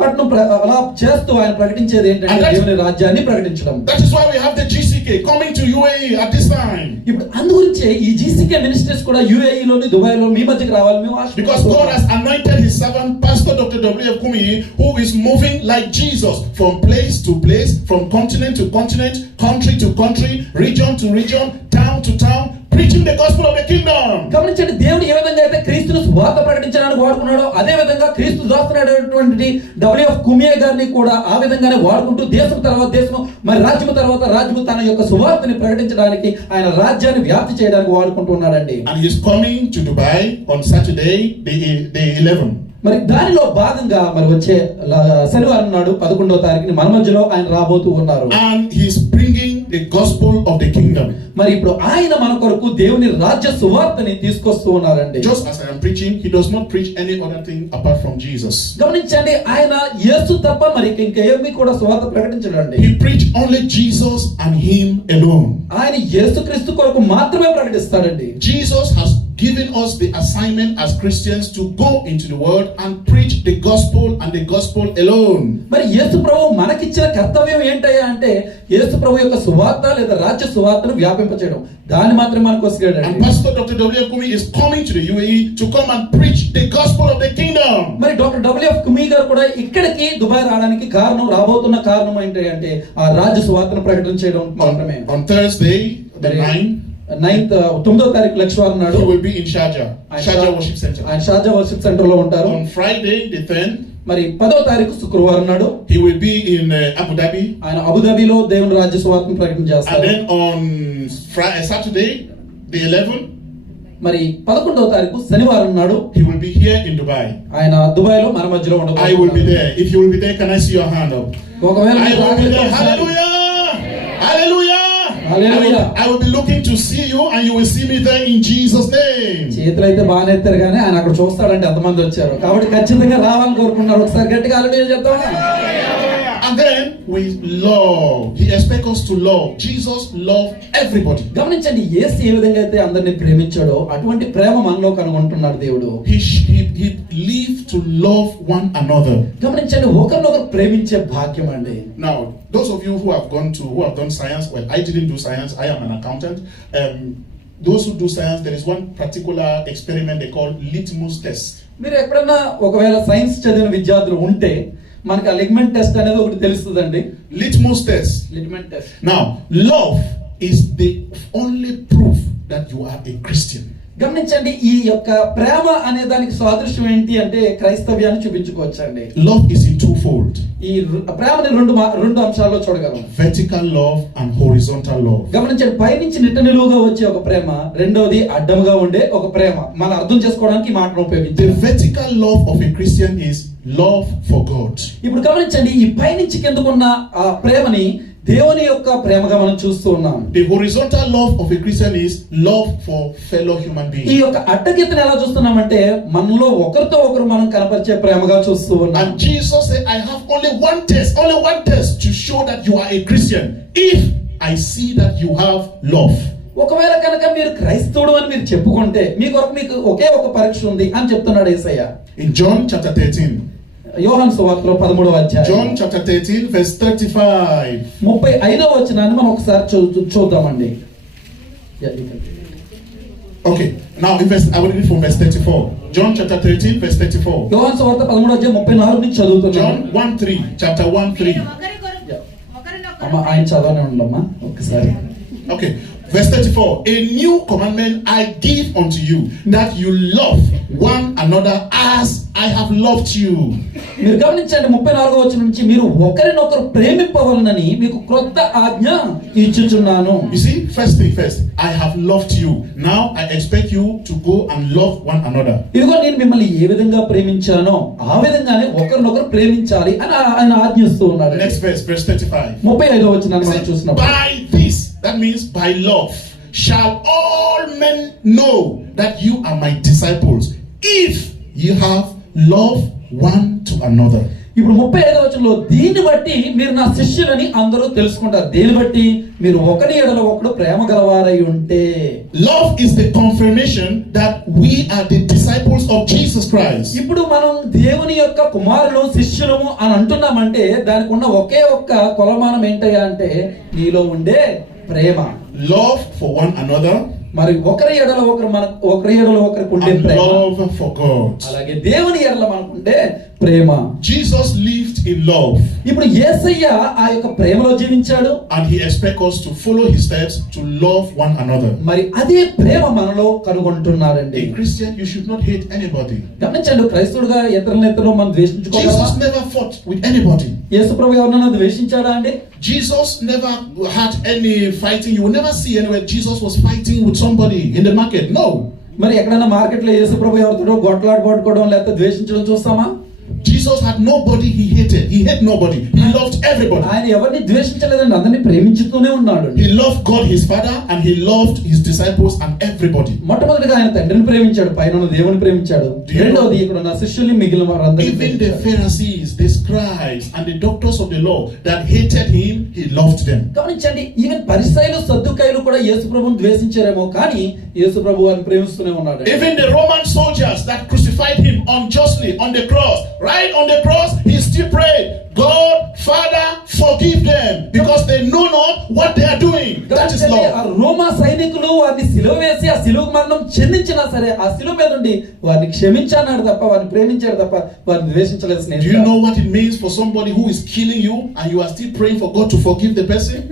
పట్టణం అలా చేస్తూ ఆయన ప్రకటించేది ఏంటంటే దేవుని రాజ్యాన్ని ప్రకటించడం. That is why we have the GCK coming to UAE at this time. ఇప్పుడు అందుగురించే ఈ జీసీకే మినిస్ట్రీస్ కూడా యుఏఈ లోని దుబాయ్ లో మీ మధ్యకి రావాలి మేము Because God has anointed his servant Pastor Dr. W.F. Kumi, who is moving like Jesus from place to place, from continent to continent, country to country, region to region, town to town, preaching the gospel of the kingdom. గమనించండి, దేవుడు ఏ విధంగా అయితే క్రీస్తును సువార్త ప్రకటించడానికి వాడుకున్నాడో అదే విధంగా క్రీస్తు దాస్తున్నటువంటి WF కుమియా గారిని కూడా ఆ విధంగానే వాడుకుంటూ దేశం తర్వాత దేశం, మరి రాజ్యము తర్వాత రాజ్యము తన యొక్క సువార్తని ప్రకటించడానికి ఆయన రాజ్యాన్ని వ్యాప్తి చేయడానికి వాడుకుంటున్నాడండి. And he is coming to Dubai on Saturday, the 11th. మరి దానిలో భాగంగా మరి వచ్చే శనివారం నాడు 11వ తారీఖుని మన మధ్యలో ఆయన రాబోతూ ఉన్నారు. And he is bringing the gospel of the kingdom. మరి ఇప్పుడు ఆయన మన కొరకు దేవుని రాజ్య సువార్తని తీసుకొస్తూ ఉన్నారండి. Just as I am preaching, he does not preach any other thing apart from Jesus. గమనించండి, ఆయన యేసు తప్ప మరి ఇంకేమీ కూడా సువార్త ప్రకటించడండి. He preached only Jesus and him alone. ఆయన యేసుక్రీస్తు కొరకు మాత్రమే ప్రకటిస్తాడండి. Jesus has given us the assignment as Christians to go into the world and preach the gospel and the gospel alone. మరి యేసు ప్రభు మనకిచ్చిన కర్తవ్యం ఏంటయ్యా అంటే యేసు ప్రభు యొక్క సువార్త లేదా రాజ్య సువార్తను వ్యాపింపచేయడం. దాని మాత్రమే మనకు వస్తున్నాడు. And Pastor Dr. W.F. Kumi is coming to the UAE to come and preach the gospel of the kingdom. మరి డాక్టర్ WF కుమి గారు కూడా ఇక్కడికి దుబాయ్ రావడానికి రాబోతున్న కారణం ఏంటి అంటే ఆ రాజ్య సువార్తను ప్రకటించడం మాత్రమే. On Thursday the 9వ తారీఖు లక్షవారం నాడు he will be in Sharjah Worship Center. ఆయన షార్జా వర్షిప్ సెంటర్ లో ఉంటారు. On Friday the 10th మరి 10వ తారీఖు శుక్రవారం నాడు he will be in Abu Dhabi. ఆయన అబుదాబిలో దేవుని రాజ్య సువార్తను ప్రకటన And చేస్తారు. then on Saturday the 11th మరి 11వ తారీఖు శనివారం నాడు he will be here in Dubai. ఆయన దుబాయ్ లో మన మధ్యలో I will be there. If you will be there, can I see your hand up? ఒకవేళ I will be there. Hallelujah! Hallelujah! I will be looking to see you, and you will see me there in Jesus' name. చేతులు అయితే బాగానే ఎత్తారు కానీ ఆయన అక్కడ చూస్తాడంటే ఎంతమంది వచ్చారు కాబట్టి ఖచ్చితంగా రావాలని కోరుకున్నారు. ఒకసారి గట్టిగా హల్లెలూయా చెప్తామా? And then we love. He expects us to love. Jesus loved everybody. గమనించండి, యేసు ఏ విధంగా అయితే అందరిని ప్రేమించాడో అటువంటి ప్రేమ మనలో కనుగొంటున్నాడు దేవుడు. He lived to love one another. గమనించండి, ఒకరినొకరు ప్రేమించే భాగ్యం అండి. Now, those of you who have done science, well, I didn't do science. I am an accountant. Those who do science, there is one particular experiment they call litmus test. మీరు ఎప్పుడన్నా ఒకవేళ science చదివిన విద్యార్థులు ఉంటే మనకి ఆ ligament test అనేది ఒకటి తెలుస్తుందండి. Litmus test. Ligament test. Now, love is the only proof that you are a Christian. గమనించండి, ఈ యొక్క ప్రేమ అనే దానికి సాదృశ్యం ఏంటి అంటే క్రైస్తవ్యాన్ని చూపించుకోవచ్చండి. Love is in twofold. ఈ ప్రేమని రెండు అంశాల్లో చూడగలం. Vertical love and horizontal love. గమనించండి, పై నుంచి నిట్ట నిలువుగా వచ్చే ఒక ప్రేమ, రెండోది అడ్డంగా ఉండే ఒక ప్రేమ. మనం అర్థం చేసుకోవడానికి ఈ మాటను ఉపయోగించాలి. The vertical love of a Christian is love for God. ఇప్పుడు గమనించండి, ఈ పై నుంచి కిందకున్న ఆ ప్రేమని దేవుని యొక్క ప్రేమగా మనం చూస్తూ ఉన్నాం. The horizontal love of a Christian is love for fellow human ఈ beings. యొక్క అడ్డగీతను ఎలా చూస్తున్నామంటే మనలో ఒకరితో ఒకరు మనం కనపరిచే ప్రేమగా చూస్తూ ఉన్నాం. And Jesus said, I have only one test to show that you are a Christian. If I see that you have love. ఒకవేళ కనుక మీరు క్రైస్తవుడు అని మీరు చెప్పుకుంటే మీకు ఒకే ఒక పరీక్ష ఉంది అని చెప్తున్నాడు యేసయ్య. In John chapter 13. యోహాను సువార్తలో 13వ అధ్యాయం. John chapter 13 verse 35. 35వ వచనాన్ని మనం ఒకసారి చూద్దామండి. Okay, now I will read from verse 34. John chapter 13 verse 34. యోహాను సువార్త 13వ అధ్యాయం 34 నుంచి చదువుతున్నాను. John 1:3, chapter 1:3. అమ్మ ఆయన చదవనే ఉండమ్మా ఒకసారి. Okay, verse 34. A new commandment I give unto you, that you love one another as I have loved you. మీరు గమనించండి 34వ వచనం నుంచి మీరు ఒకరినొకరు ప్రేమింపవలనని మీకు క్రొత్త ఆజ్ఞ ఇచ్చుచున్నాను. You see, first thing first, I have loved you. Now I expect you to go and love one another. ఇదిగో నేను మిమ్మల్ని ఏ విధంగా ప్రేమించానో ఆ విధంగానే ఒకరినొకరు ప్రేమించాలి అని ఆయన ఆజ్ఞిస్తూ ఉన్నాడు. Next verse 35. 35వ వచనాన్ని మనం చూసినప్పుడు By this, that means by love, shall all men know that you are my disciples, if you have love one to another. ఇప్పుడు 35వ వచనంలో దీన్ని బట్టి మీరు నా శిష్యులని అందరూ తెలుసుకుంటారు. దేని బట్టి మీరు ఒకరి ఎడల ఒకడు ప్రేమ గలవారై ఉంటే. Love is the confirmation that we are the disciples of Jesus Christ. ఇప్పుడు మనం దేవుని యొక్క కుమారులు శిష్యులము అని అంటున్నామంటే దానికి ఉన్న ఒకే ఒక్క కొలమానం ఏంటయ్యా అంటే నీలో ఉండే ప్రేమ. Love for one another. మరి ఒకరి ఎడల ఒకరికి ఉండే And Prema. love for God. అలాగే దేవుని ఎడల మనకుండే ప్రేమ. Jesus lived in love. ఇప్పుడు యేసయ్య ఆ యొక్క ప్రేమలో జీవించాడు. And he expects us to follow his steps to love one another. మరి అదే ప్రేమ మనలో కనుగొంటున్నాడండి. A Christian, you should not hate anybody. గమనించండి, క్రైస్తవుడుగా ఇతరులను మనం ద్వేషించుకోవాలా? Jesus never fought with anybody. యేసు ప్రభు ఎవరినైనా ద్వేషించాడా అండి? Jesus never had any fighting. You will never see anywhere Jesus was fighting with somebody in the market. No. మరి ఎక్కడైనా market లో యేసు ప్రభు ఎవరితో గొడ్లాట పట్టుకోవడం లేకపోతే ద్వేషించడం చూస్తామా? Jesus had nobody he hated. He hated nobody. He loved everybody. ఆయన ఎవరిని ద్వేషించలేదండి, అందరిని ప్రేమించుతూనే ఉన్నాడు. He loved God his Father and he loved his disciples and everybody. మొట్టమొదటిగా ఆయన తండ్రిని ప్రేమించాడు, పైన ఉన్న దేవుని ప్రేమించాడు. రెండోది ఇక్కడ ఉన్న శిష్యుల్ని మిగిలిన వారందరినీ Even the Pharisees, the scribes and the doctors of the law that hated him, he loved them. గమనించండి, ఈవెన్ పరిసయ్యులు సద్దుకాయులు కూడా యేసు ప్రభువుని ద్వేషించారేమో కానీ యేసు ప్రభు వారిని ప్రేమిస్తూనే ఉన్నాడు. Even the Roman soldiers that crucified him unjustly on the cross, right on the cross, he still prayed, God, Father, forgive them because they know not what they are doing. That is love. ఆ రోమా సైనికులు వారిని సిలువ వేసి ఆ సిలువ మరణం చెందించినా సరే ఆ సిలువ మీద ఉండి వారిని క్షమించాడు తప్ప వారిని ప్రేమించాడు తప్ప వారిని ద్వేషించలేదు. Do you know what it means for somebody who is killing you and you are still praying for God to forgive the person?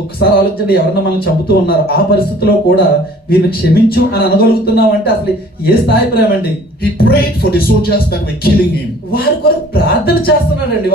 ఒకసారి ఆలోచించండి, ఎవరన్నా మనం చంపుతూ ఉన్నారు, ఆ పరిస్థితిలో కూడా వీరిని క్షమించు అని అనగలుగుతున్నాం అంటే అసలు ఏ స్థాయి ప్రేమ అండి. He prayed for the soldiers that were killing him. వారి కొరకు ప్రార్థన చేస్తున్నాడండి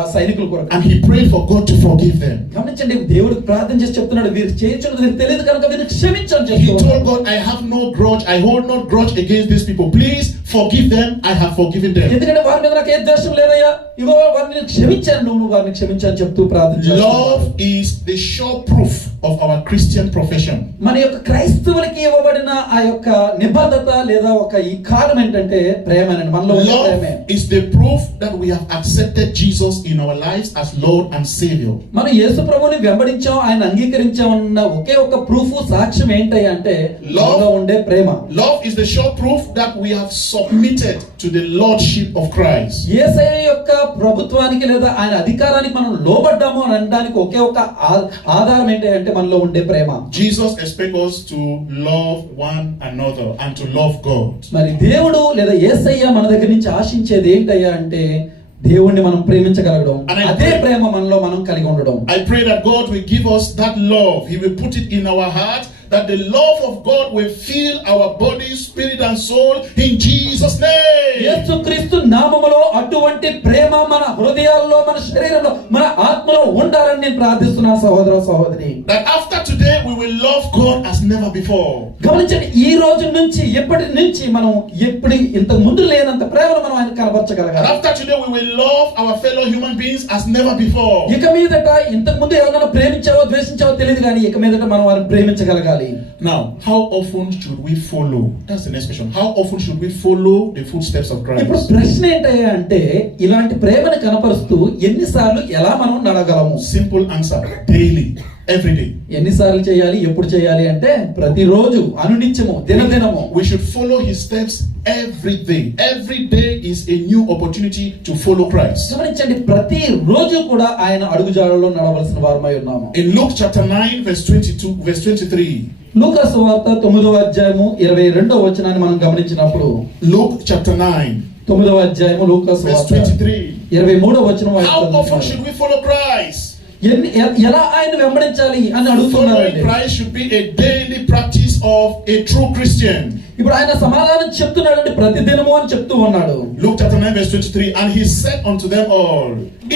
ఆ సైనికుల కొరకు. And he prayed for God to forgive them. గమనించండి, దేవుడికి ప్రార్థన చేసి చెప్తున్నాడు వీరు చేయించున్నది వీరికి తెలియదు కనుక వీరిని క్షమించని He చెప్తున్నాడు. told God, I have no grudge, I hold no grudge against these people. Please forgive them, I have forgiven them. ఎందుకంటే వారి మీద నాకు ఏ ద్వేషం లేదయ్యా, ఇగో వారిని క్షమించాను, నువ్వు వారిని క్షమించాను చెప్తూ ప్రార్థన చేస్తున్నాడు. Love is the sure proof of our Christian profession. మన యొక్క క్రైస్తవులకి ఇవ్వబడిన ఆ యొక్క నిబద్ధత లేదా ఒక ఈ కారణం ఏంటంటే ప్రేమేనండి. మనలో ఉన్న ప్రేమే. Love is the proof that we have accepted Jesus in our lives as Lord and Savior. మనం యేసు ప్రభువుని వెంబడించాం, ఆయన అంగీకరించామన్న ఒకే ఒక ప్రూఫ్ సాక్ష్యం ఏంటయ్యా అంటే మనలో ఉండే ప్రేమ. Love is the sure proof that we have submitted to the lordship of Christ. యేసయ్య యొక్క ప్రభుత్వానికి లేదా ఆయన అధికారానికి మనం లోబడ్డాము అని అనడానికి ఒకే ఒక ఆధారం ఏంటంటే మనలో ఉండే ప్రేమ. Jesus expects us to love one another and to love God. మరి దేవుడు లేదా యేసయ్య మన దగ్గర నుంచి ఆశించేది ఏంటయ్యా అంటే దేవుణ్ణి మనం ప్రేమించగలగడం, అదే ప్రేమ మనలో మనం కలిగి ఉండడం. I pray that God will give us that love. He will put it in our heart, that the love of God will fill our body, spirit and soul in Jesus' name. యేసుక్రీస్తు నామములో అటువంటి ప్రేమ మన హృదయాల్లో, మన శరీరంలో, మన ఆత్మలో ఉండాలని నేను ప్రార్థిస్తున్నాను సహోదర సహోదరి. That after today we will love God as never before. గమనించండి, ఈ రోజు నుంచి ఎప్పటి నుంచి మనం ఇంతకు ముందు లేనంత ప్రేమను మనం ఆయన కనబరచగలగాలి. After today we will love our fellow human beings as never before. ఇక మీదట ఇంతకు ముందు ఎవరైనా ప్రేమించావో ద్వేషించావో తెలియదు కానీ ఇక మీదట మనం వారిని ప్రేమించగలగాలి. Now, how often should we follow? That's the next question. How often should we follow the footsteps of Christ? ఇప్పుడు ప్రశ్న ఏంటయ్యా అంటే ఇలాంటి ప్రేమను కనపరుస్తూ ఎన్నిసార్లు ఎలా మనం నడగలము? Simple answer: daily, every day. ఎన్నిసార్లు చేయాలి, ఎప్పుడు చేయాలి అంటే ప్రతిరోజు, అనునిత్యము, దినదినము. We should follow his steps every day. Every day is a new opportunity to follow Christ. గమనించండి, ప్రతి రోజు కూడా ఆయన అడుగుజాడల్లో నడవలసిన వారమై ఉన్నాము. In Luke chapter 9 verse 22 verse 23. లూకా సువార్త 9వ అధ్యాయము 22వ వచనాన్ని మనం గమనించినప్పుడు, Luke chapter 9 9వ అధ్యాయము లూకా verse సువార్త 23. 23వ వచనం. How often should we follow Christ? ఎలా ఆయన వెంబడించాలి అని Following అడుగుతున్నారండి. Christ should be a daily practice of a true Christian. ఇప్పుడు ఆయన సమాధానం చెప్తున్నాడండి, ప్రతి దినము అని చెప్తూ ఉన్నాడు. Luke chapter 9 verse 23. And he said unto them all,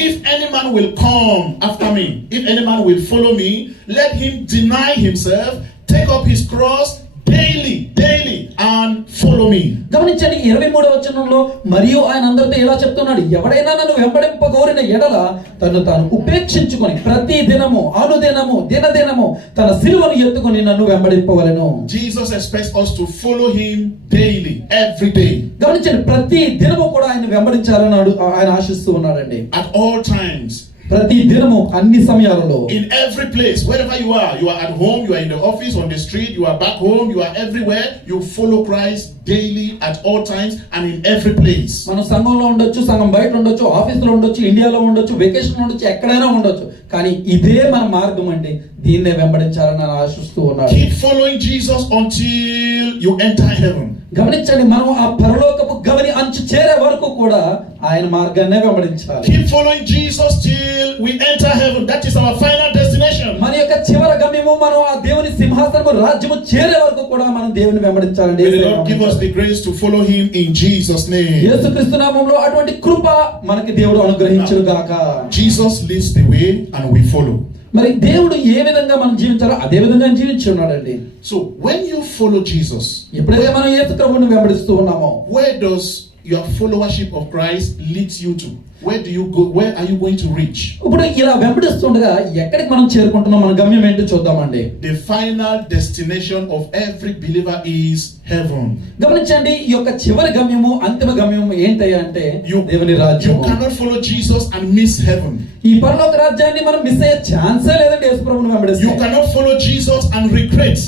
if any man will come after me, if any man will follow me, let him deny himself, take up his cross daily and follow me. గమనించండి, 23వ వచనంలో మరియు ఆయన అందరితో ఇలా చెప్తున్నాడు, ఎవడైనా నన్ను వెంబడింపగోరిన ఎడల తను తాను ఉపేక్షించుకొని ప్రతి దినము, అనుదినము, దినదినము తన సిలువను ఎత్తుకొని నన్ను వెంబడింపవలెను. Jesus expects us to follow him daily, every day. గమనించండి, ప్రతి దినము కూడా ఆయన వెంబడించాలని ఆయన ఆశిస్తూ ఉన్నాడండి. At all times, ప్రతి దినము, అన్ని సమయాలలో, in every place, wherever you are at home, you are in the office, on the street, you are back home, you are everywhere, you follow Christ daily at all times and in every place. మనం సంఘంలో ఉండొచ్చు, సంఘం బయట ఉండొచ్చు, office లో ఉండొచ్చు, ఇండియాలో ఉండొచ్చు, వెకేషన్ ఉండొచ్చు, ఎక్కడైనా ఉండొచ్చు, కానీ ఇదే మన మార్గం అండి. దీన్నే వెంబడించాలని ఆశిస్తూ ఉన్నాడు. Keep following Jesus until you enter heaven. గమనించండి, మనం ఆ పరలోకపు గవని అంచు చేరే వరకు కూడా ఆయన మార్గాన్నే వెంబడించాలి. Keep following Jesus till we enter heaven. That is our final destination. మన యొక్క చివరి గమ్యము మనం ఆ దేవుని సింహాసనము, రాజ్యము చేరే వరకు కూడా మనం దేవుని వెంబడించాలండి. May the Lord give us the grace to follow him in Jesus' name. యేసుక్రీస్తు నామములో అటువంటి కృప మనకి దేవుడు అనుగ్రహించును గాక. Jesus leads the way and we follow. మరి దేవుడు ఏ విధంగా మనం జీవించాలో అదే విధంగా జీవించి ఉన్నాడండి. So when you follow Jesus, ఎప్పుడైతే మనం యేసు ప్రభువుని వెంబడిస్తూ ఉన్నామో, where does your followership of Christ leads you to? Where do you go? Where are you going to reach? ఇప్పుడు ఇలా వెంబడిస్తుండగా ఎక్కడికి మనం చేరుకుంటున్నాం, మన గమ్యం ఏంటో చూద్దామండి. The final destination of every believer is heaven. గమనించండి, ఈ యొక్క చివరి గమ్యము, అంతిమ గమ్యము ఏంటయ్యా అంటే దేవుని You రాజ్యము. cannot follow Jesus and miss heaven. ఈ పరలోక రాజ్యాన్ని మనం మిస్ అయ్యే ఛాన్సే లేదండి. యేసు ప్రభువుని వెంబడిస్తే You cannot follow Jesus and regret.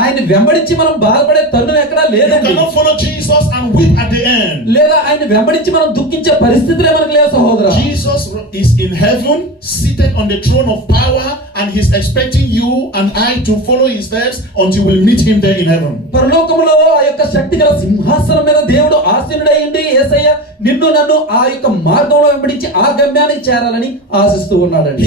ఆయన వెంబడించి మనం బాధపడే తరుణం ఎక్కడా You లేదండి. cannot follow Jesus and weep at the end. లేదా ఆయన వెంబడించి మనం దుఃఖించే పరిస్థితులే మనకు లేవు సహోదరా. Jesus is in heaven, seated on the throne of power, and he's expecting you and I to follow his steps until we meet him there in heaven. పరలోకములో ఆ యొక్క శక్తిగల సింహాసనం మీద దేవుడు ఆసీనుడైండి యేసయ్య నిన్ను నన్ను ఆ యొక్క మార్గంలో వెంబడించి ఆ గమ్యానికి చేరాలని ఆశిస్తూ ఉన్నాడండి.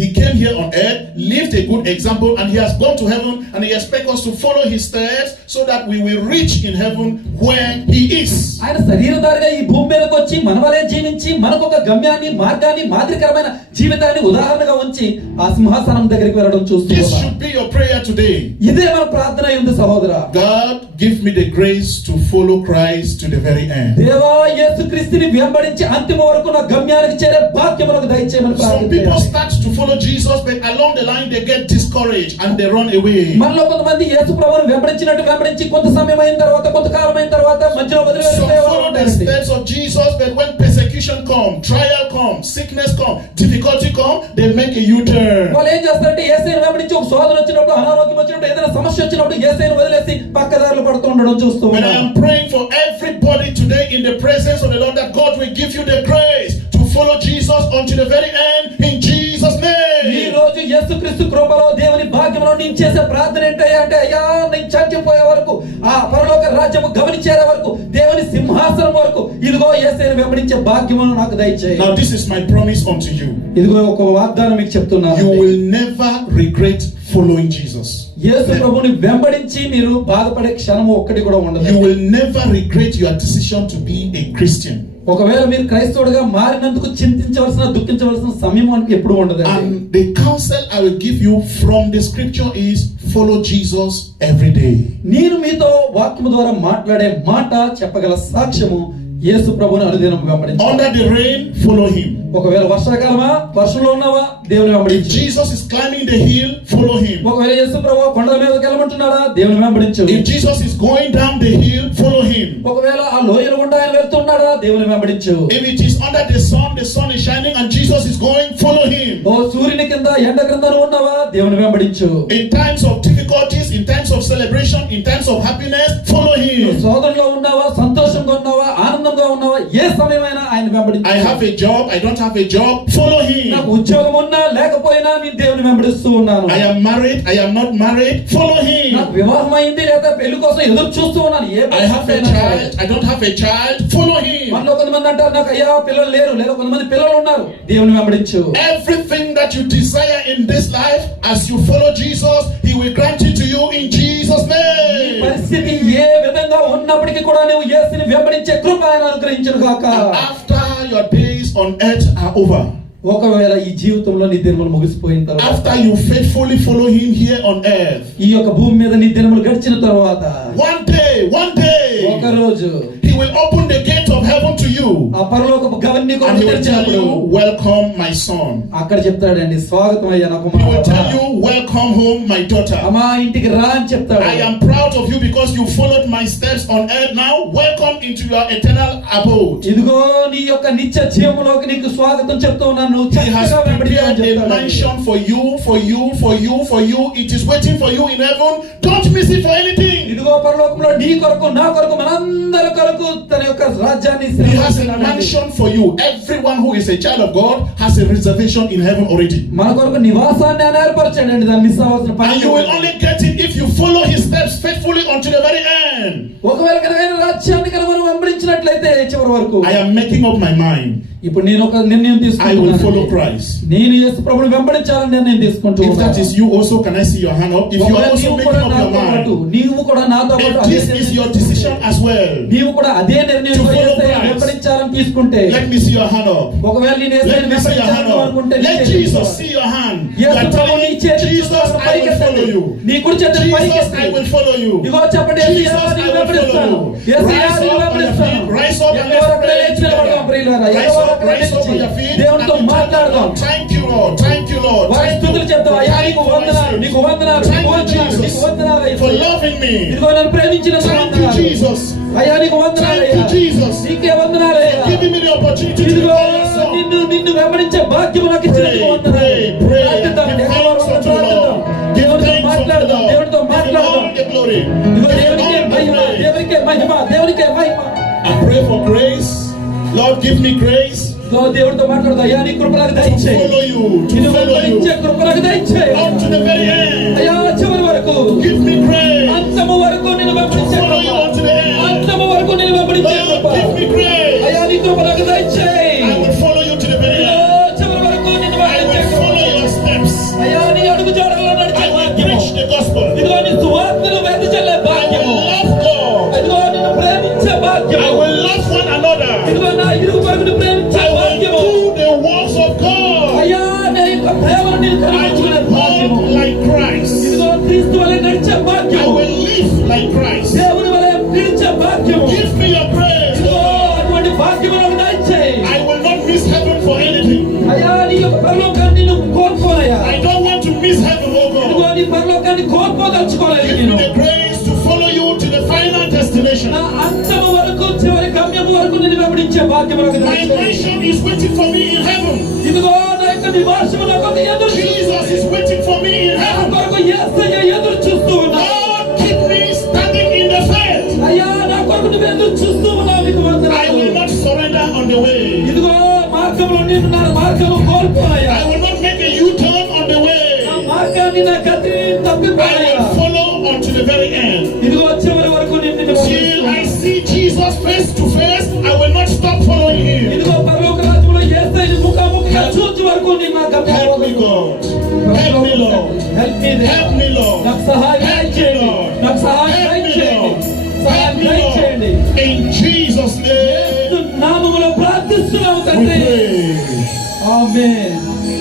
He came here on earth, lived a good example, and he has gone to heaven, and he expects us to follow his steps so that we will reach in heaven where he is. ఆయన శరీరధారిగా ఈ భూమి మీదకి వచ్చి మనవలే జీవించి మనకు ఒక గమ్యాన్ని, మార్గాన్ని, మాదిరికరమైన జీవితాన్ని ఉదాహరణగా ఉంచి ఆ సింహాసనం దగ్గరికి వెళ్ళడం చూస్తున్నాం. This should be your prayer today. ఇదే మన ప్రార్థన ఉంది సహోదరా. God, give me the grace to follow Christ to the very end. దేవా, యేసుక్రీస్తుని వెంబడించి అంతిమ వరకు నా గమ్యానికి చేరే భాగ్యం నాకు దయచేయమని Some ప్రార్థిస్తున్నాను. people start to follow Jesus, but along the line they get discouraged and they run away. మనలో కొంతమంది యేసు ప్రభువుని వెంబడించి కొంత సమయం అయిన తర్వాత, కొంత కాలం అయిన తర్వాత మధ్యలో వదిలి Some వెళ్ళిపోయేవారు follow the ఉంటారండి. steps of Jesus, but when persecution come, trial come, sickness come, difficulty come, they make a U-turn. వాళ్ళు ఏం చేస్తారంటే యేసుని వెంబడించి ఒక శోధన వచ్చినప్పుడు, అనారోగ్యం వచ్చినప్పుడు, ఏదైనా సమస్య వచ్చినప్పుడు యేసుని వదిలేసి పక్కదారులు పడుతూ ఉండడం చూస్తూ And I ఉన్నాం. am praying for everybody today in the presence of the Lord that God will give you the grace to follow Jesus unto the very end in Jesus' ఈ name. రోజు యేసుక్రీస్తు కృపలో దేవుని భాగ్యంలో నేను చేసే ప్రార్థన ఏంటయ్యా అంటే, అయ్యా నేను చచ్చిపోయే వరకు, ఆ పరలోక రాజ్యము గమనించేరే వరకు, దేవుని సింహాసనం వరకు ఇదిగో యేసుని వెంబడించే భాగ్యమును నాకు దయచేయి. Now this is my promise unto you. ఇదిగో ఒక వాగ్దానం మీకు చెప్తున్నాను. You will never regret following Jesus. యేసు ప్రభువుని వెంబడించి మీరు బాధపడే క్షణము ఒక్కటి కూడా ఉండదు. You will never regret your decision to be a Christian. ఒకవేళ మీరు క్రైస్తవుడిగా మారినందుకు చింతించవలసిన దుఃఖించవలసిన సమయం మనకి ఎప్పుడు ఉండదు. And the counsel I will give you from the scripture is follow Jesus every day. నేను మీతో వాక్యము ద్వారా మాట్లాడే మాట చెప్పగల సాక్ష్యము యేసు ప్రభువుని అనుదినం వెంబడించు. Under the rain, follow him. ఒకవేళ వర్షాకాలమా, వర్షంలో ఉన్నావా, దేవుని If వెంబడించు. Jesus is climbing the hill, follow him. ఒకవేళ యేసు ప్రభువు కొండల మీదకి వెళ్ళమంటున్నాడా, దేవుని వెంబడించు. If Jesus is going down the hill, follow him. ఒకవేళ ఆ లోయల గుండా ఆయన వెళ్తున్నాడా, దేవుని వెంబడించు. If it is under the sun is shining and Jesus is going, follow him. ఓ సూర్యుని కింద ఎండ కింద ఉన్నావా, దేవుని వెంబడించు. In times of difficulties, in times of celebration, in times of happiness, follow him. సోదరులో ఉన్నావా, సంతోషంగా ఉన్నావా, ఆనందంగా ఉన్నావా, ఏ సమయమైనా ఆయన వెంబడించు. I have a job, I don't have a job, follow him. నాకు ఉద్యోగం ఉన్నా లేకపోయినా నేను దేవుని వెంబడిస్తూ ఉన్నాను. I am married, I am not married, follow him. నాకు వివాహం అయింది లేదా పెళ్లి కోసం ఎదురు చూస్తూ ఉన్నాను. I have a child, I don't have a child, follow him. మనలో కొంతమంది అంటారు నాకు అయ్యా పిల్లలు లేరు, లేదా కొంతమంది పిల్లలు ఉన్నారు, దేవుని వెంబడించు. Everything that you desire in this life, as you follow Jesus, he will grant it to you in Jesus' name. పరిస్థితి ఏ విధంగా ఉన్నప్పటికీ కూడా నువ్వు యేసుని వెంబడించే కృప ఆయన అనుగ్రహించును గాక. After your days on earth are over, ఒకవేళ ఈ జీవితంలో నీ దినములు ముగిసిపోయిన తర్వాత, after you faithfully follow him here on earth, ఈ యొక్క భూమి మీద నీ దినములు గడిచిన తర్వాత one day ఒక రోజు he will open the gate of heaven to you ఆ పరలోకపు గవన్ని and he will tell తెరిచినప్పుడు you, welcome my son. అక్కడ చెప్తాడండి, స్వాగతం అయ్యా నా He will tell కుమారుడా, you, welcome home my daughter. అమ్మా ఇంటికి రా అని చెప్తాడు. I am proud of you because you followed my steps on earth. Now welcome into your eternal abode. ఇదిగో నీ యొక్క నిత్య జీవములోకి నీకు స్వాగతం చెప్తూ ఉన్నాను. He has prepared a mansion for you, for you, for you, for you. It is waiting for you in heaven. Don't miss it for anything. ఇదిగో పరలోకంలో నీ కొరకు, నా కొరకు, మనందరి కొరకు తన యొక్క రాజ్యాన్ని He has a mansion for you. Everyone who is a child of God has a reservation in heaven already. మన కొరకు నివాసాన్ని ఆయన ఏర్పరచండి. దాన్ని మిస్ అవ్వాల్సిన పని And you will only get it if you follow his steps faithfully until the very end. ఒకవేళ కనుక ఆయన రాజ్యాన్ని కనుక మనం వెంబడించినట్లయితే చివరి వరకు. I am making up my mind. ఇప్పుడు నేను ఒక నిర్ణయం I will follow తీసుకుంటున్నాను. Christ. నేను యేసు ప్రభువుని వెంబడించాలని నిర్ణయం తీసుకుంటూ If that ఉన్నాను. is you also, can I see your hand up? If you are also making up your mind, నీవు కూడా నాతో పాటు if this is your decision as well, నీవు కూడా అదే నిర్ణయం To follow Christ. వెంబడించాలని తీసుకుంటే, let me see your hand up. ఒకవేళ నేను Let యేసుని me see your hand వెంబడించాలని up. అనుకుంటే Let Jesus see your hand. You Yesu are ప్రభువు నీ telling me, చేతిని Jesus, I will పైకెత్తండి. follow you. నీ కుడి చేతిని Jesus, పైకెత్తి. I will follow you. ఇదిగో చెప్పండి, Jesus, యేసయ్యా, I నేను will వెంబడిస్తాను. follow you. Yesayya, Rise నేను up on your వెంబడిస్తాను. feet. Rise up and ఎవరో let's ఒకరు pray లేచి నిలబడదాం, ప్రియులారా. together. ఎవరో Rise ఒకరు up on your లేచి feet. దేవునితో and మాట్లాడదాం. thank you, Lord. Thank you, Lord. వారి Thank స్తుతులు you. చెప్తాం. అయ్యా Thank నీకు you for my వందనాలు, sins. నీకు వందనాలు, Thank నీకు you, వందనాలు, Jesus, నీకు వందనాలు అయ్యా. for loving me. ఇదిగో నన్ను ప్రేమించినందుకు Thank you, వందనాలు. Jesus. అయ్యా నీకు వందనాలు Thank you, అయ్యా. Jesus. నీకే వందనాలు అయ్యా. Giving me the opportunity to ఇదిగో be your son. నిన్ను వెంబడించే భాగ్యం నాకు ఇచ్చినందుకు Pray, వందనాలు. pray, pray. ప్రార్థిద్దాం, Give ఎవరో thanks ఒకరు unto the ప్రార్థిద్దాం. Lord. Give దేవునితో thanks unto the మాట్లాడదాం, Lord. దేవునితో Give him మాట్లాడదాం. all the glory. ఇదిగో Give him దేవునికే all the మహిమ, praise. దేవునికే మహిమ, దేవునికే మహిమ. I pray for grace. Lord, give me grace ఇదిగో దేవుడితో మాట్లాడదాం. అయ్యా నీ కృపలకు to దయచేయి. follow you, to నిన్ను follow వెంబడించే you కృపలకు దయచేయి. up to the very end. అయ్యా చివరి వరకు, Give me grace అంతము వరకు నిన్ను to వెంబడించే follow you Krupa. unto the end. అంతము వరకు నిన్ను వెంబడించే Lord, కృప. give me grace. అయ్యా నీ కృపలకు దయచేయి. I will follow you to the very ఇదిగో end. చివరి వరకు నిన్ను I వెంబడించే will Krupa. follow your steps. అయ్యా నీ అడుగు జాడల్లో నడిచే I will భాగ్యము. preach the gospel. ఇదిగో నీ సువార్తను వెదజల్లే I భాగ్యము. will love God. ఇదిగో నిన్ను ప్రేమించే I భాగ్యము. will love one another. ఇదిగో నా ఇరుగు పొరుగును ప్రేమించే I will భాగ్యము. do the works of God. అయ్యా నా యొక్క ప్రేమను నీవు I కనిపించుకునే will భాగ్యము. walk like Christ. ఇదిగో క్రీస్తు వలె నడిచే I భాగ్యము. will live like Christ. దేవుని వలె జీవించే భాగ్యము. Give me your praise. ఇదిగో అటువంటి భాగ్యము నాకు దయచేయి. I will not miss heaven for anything. అయ్యా నీ యొక్క పరలోకాన్ని నువ్వు కోల్పోనయ్యా. I don't want to miss heaven, oh ఇదిగో God. నీ పరలోకాన్ని కోల్పోదలుచుకోలేదు Give నేను. me the grace to follow you to the final destination. నా అంతము వరకు, చివరి గమ్యము వరకు నిన్ను వెంబడించే భాగ్యము నాకు My దయచేయి. mansion is waiting for me in heaven. ఇదిగో నా యొక్క నివాసము నాకు ఒక ఎదురు Jesus is waiting for me in నా heaven. కొరకు యేసయ్య ఎదురు చూస్తూ ఉన్నాడు. Lord, keep me standing in the faith. అయ్యా నా కొరకు నువ్వు ఎదురు చూస్తూ ఉన్నావు. నీకు I వందనాలు. will not surrender on the way. ఇదిగో మార్గంలో నేను నా మార్గము కోల్పోయా. I will not make a U-turn on the way. నా మార్గాన్ని, నా గతిని I తప్పిపోయా. will follow unto the very end. ఇదిగో చివరి వరకు నేను నిన్ను Till వెంబడిస్తూ I see Jesus face to face, I will not stop following him. ఇదిగో పరలోక రాజ్యములో యేసయ్యని ముఖాముఖిగా చూచు వరకు నేను నా గమ్యం Help me, వరకు. God. Help me, Lord. Help me, Lord. Help me, Lord. నాకు సహాయం Help me, దయచేయండి. Lord. నాకు సహాయం Help me, దయచేయండి. Lord. సహాయం Help me, దయచేయండి. Lord. In Jesus' name. నామములో తండ్రి. pray. Amen.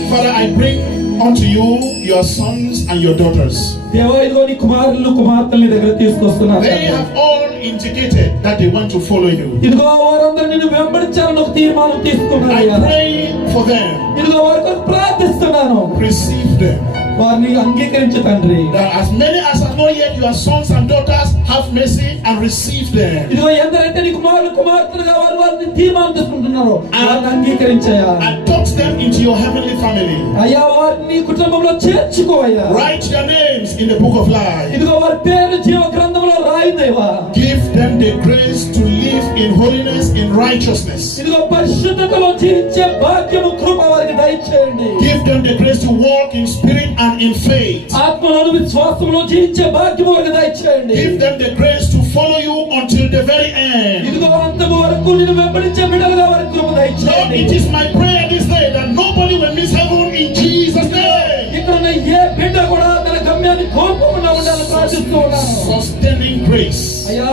Father, I bring unto you your sons and your daughters. దేవా ఇదిగో నీ కుమారులు కుమార్తెల దగ్గర తీసుకొస్తున్నారు. They have all indicated that they want to follow you. ఇదిగో వారందరూ నిన్ను వెంబడించాలని ఒక తీర్మానం తీసుకున్నారు. I pray for them. ఇదిగో వారి కొరకు ప్రార్థిస్తున్నాను. Receive them. వారిని అంగీకరించు తండ్రి. That as many as are not yet your sons and daughters, have mercy and receive them. ఇదిగో ఎందరైతే నీ కుమారులు కుమార్తెలుగా వారిని తీర్మానం తీసుకుంటున్నారో వారిని అంగీకరించయ్యా. Adopt them into your heavenly family. అయ్యా వారిని కుటుంబంలో చేర్చుకోవయ్యా. Write their names in the book of life. ఇదిగో వారి పేరు జీవ గ్రంథంలో రాయి దేవా. Give them the grace to live in holiness, in righteousness. ఇదిగో పరిశుద్ధతలో జీవించే భాగ్యము కృప వారికి దయచేయండి. Give them the grace to walk in spirit and in faith. ఆత్మలోను విశ్వాసంలో జీవించే భాగ్యము వారికి దయచేయండి. Give them the grace to follow you until the very end. ఇదిగో అంతము వరకు నిన్ను వెంబడించే బిడ్డలుగా వారికి కృప Lord, దయచేయండి. it is my prayer this day that nobody will miss heaven in Jesus' name. ఇక్కడ ఉన్న ఏ బిడ్డ కూడా తన గమ్యాన్ని కోల్పోకుండా ఉండాలని ప్రార్థిస్తూ ఉన్నాను. Sustaining grace. అయ్యా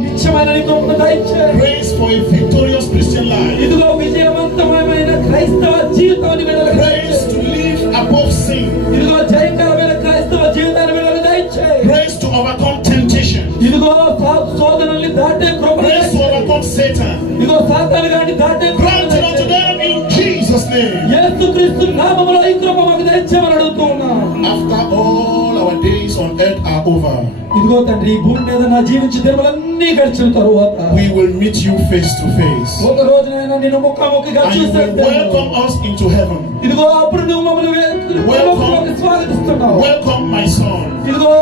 నిత్యమైన నీ కృపను దయచేయండి. Grace for a victorious Christian life. ఇదిగో విజయవంతమైన క్రైస్తవ జీవితాన్ని బిడ్డలకు Grace to live above sin. ఇదిగో జయకరమైన క్రైస్తవ జీవితాన్ని బిడ్డలకు దయచేయండి. Grace to overcome temptation. ఇదిగో శోధనల్ని దాటే కృప Grace to overcome Satan. ఇదిగో సాతాను గాని దాటే కృప Grant it unto them in Jesus' name. యేసుక్రీస్తు నామములో ఈ కృప మాకు దయచేయమని అడుగుతూ ఉన్నాం. After all our days on earth are over, ఇదిగో తండ్రి ఈ భూమి మీద నా జీవించే దినములన్నీ గడిచిన తరువాత we will meet you face to face. ఒక రోజునైనా నిన్ను ముఖాముఖిగా And you will చూసేస్తాను. welcome us into heaven. ఇదిగో అప్పుడు నువ్వు మమ్మల్ని స్వాగతిస్తున్నావు. Welcome my son. ఇదిగో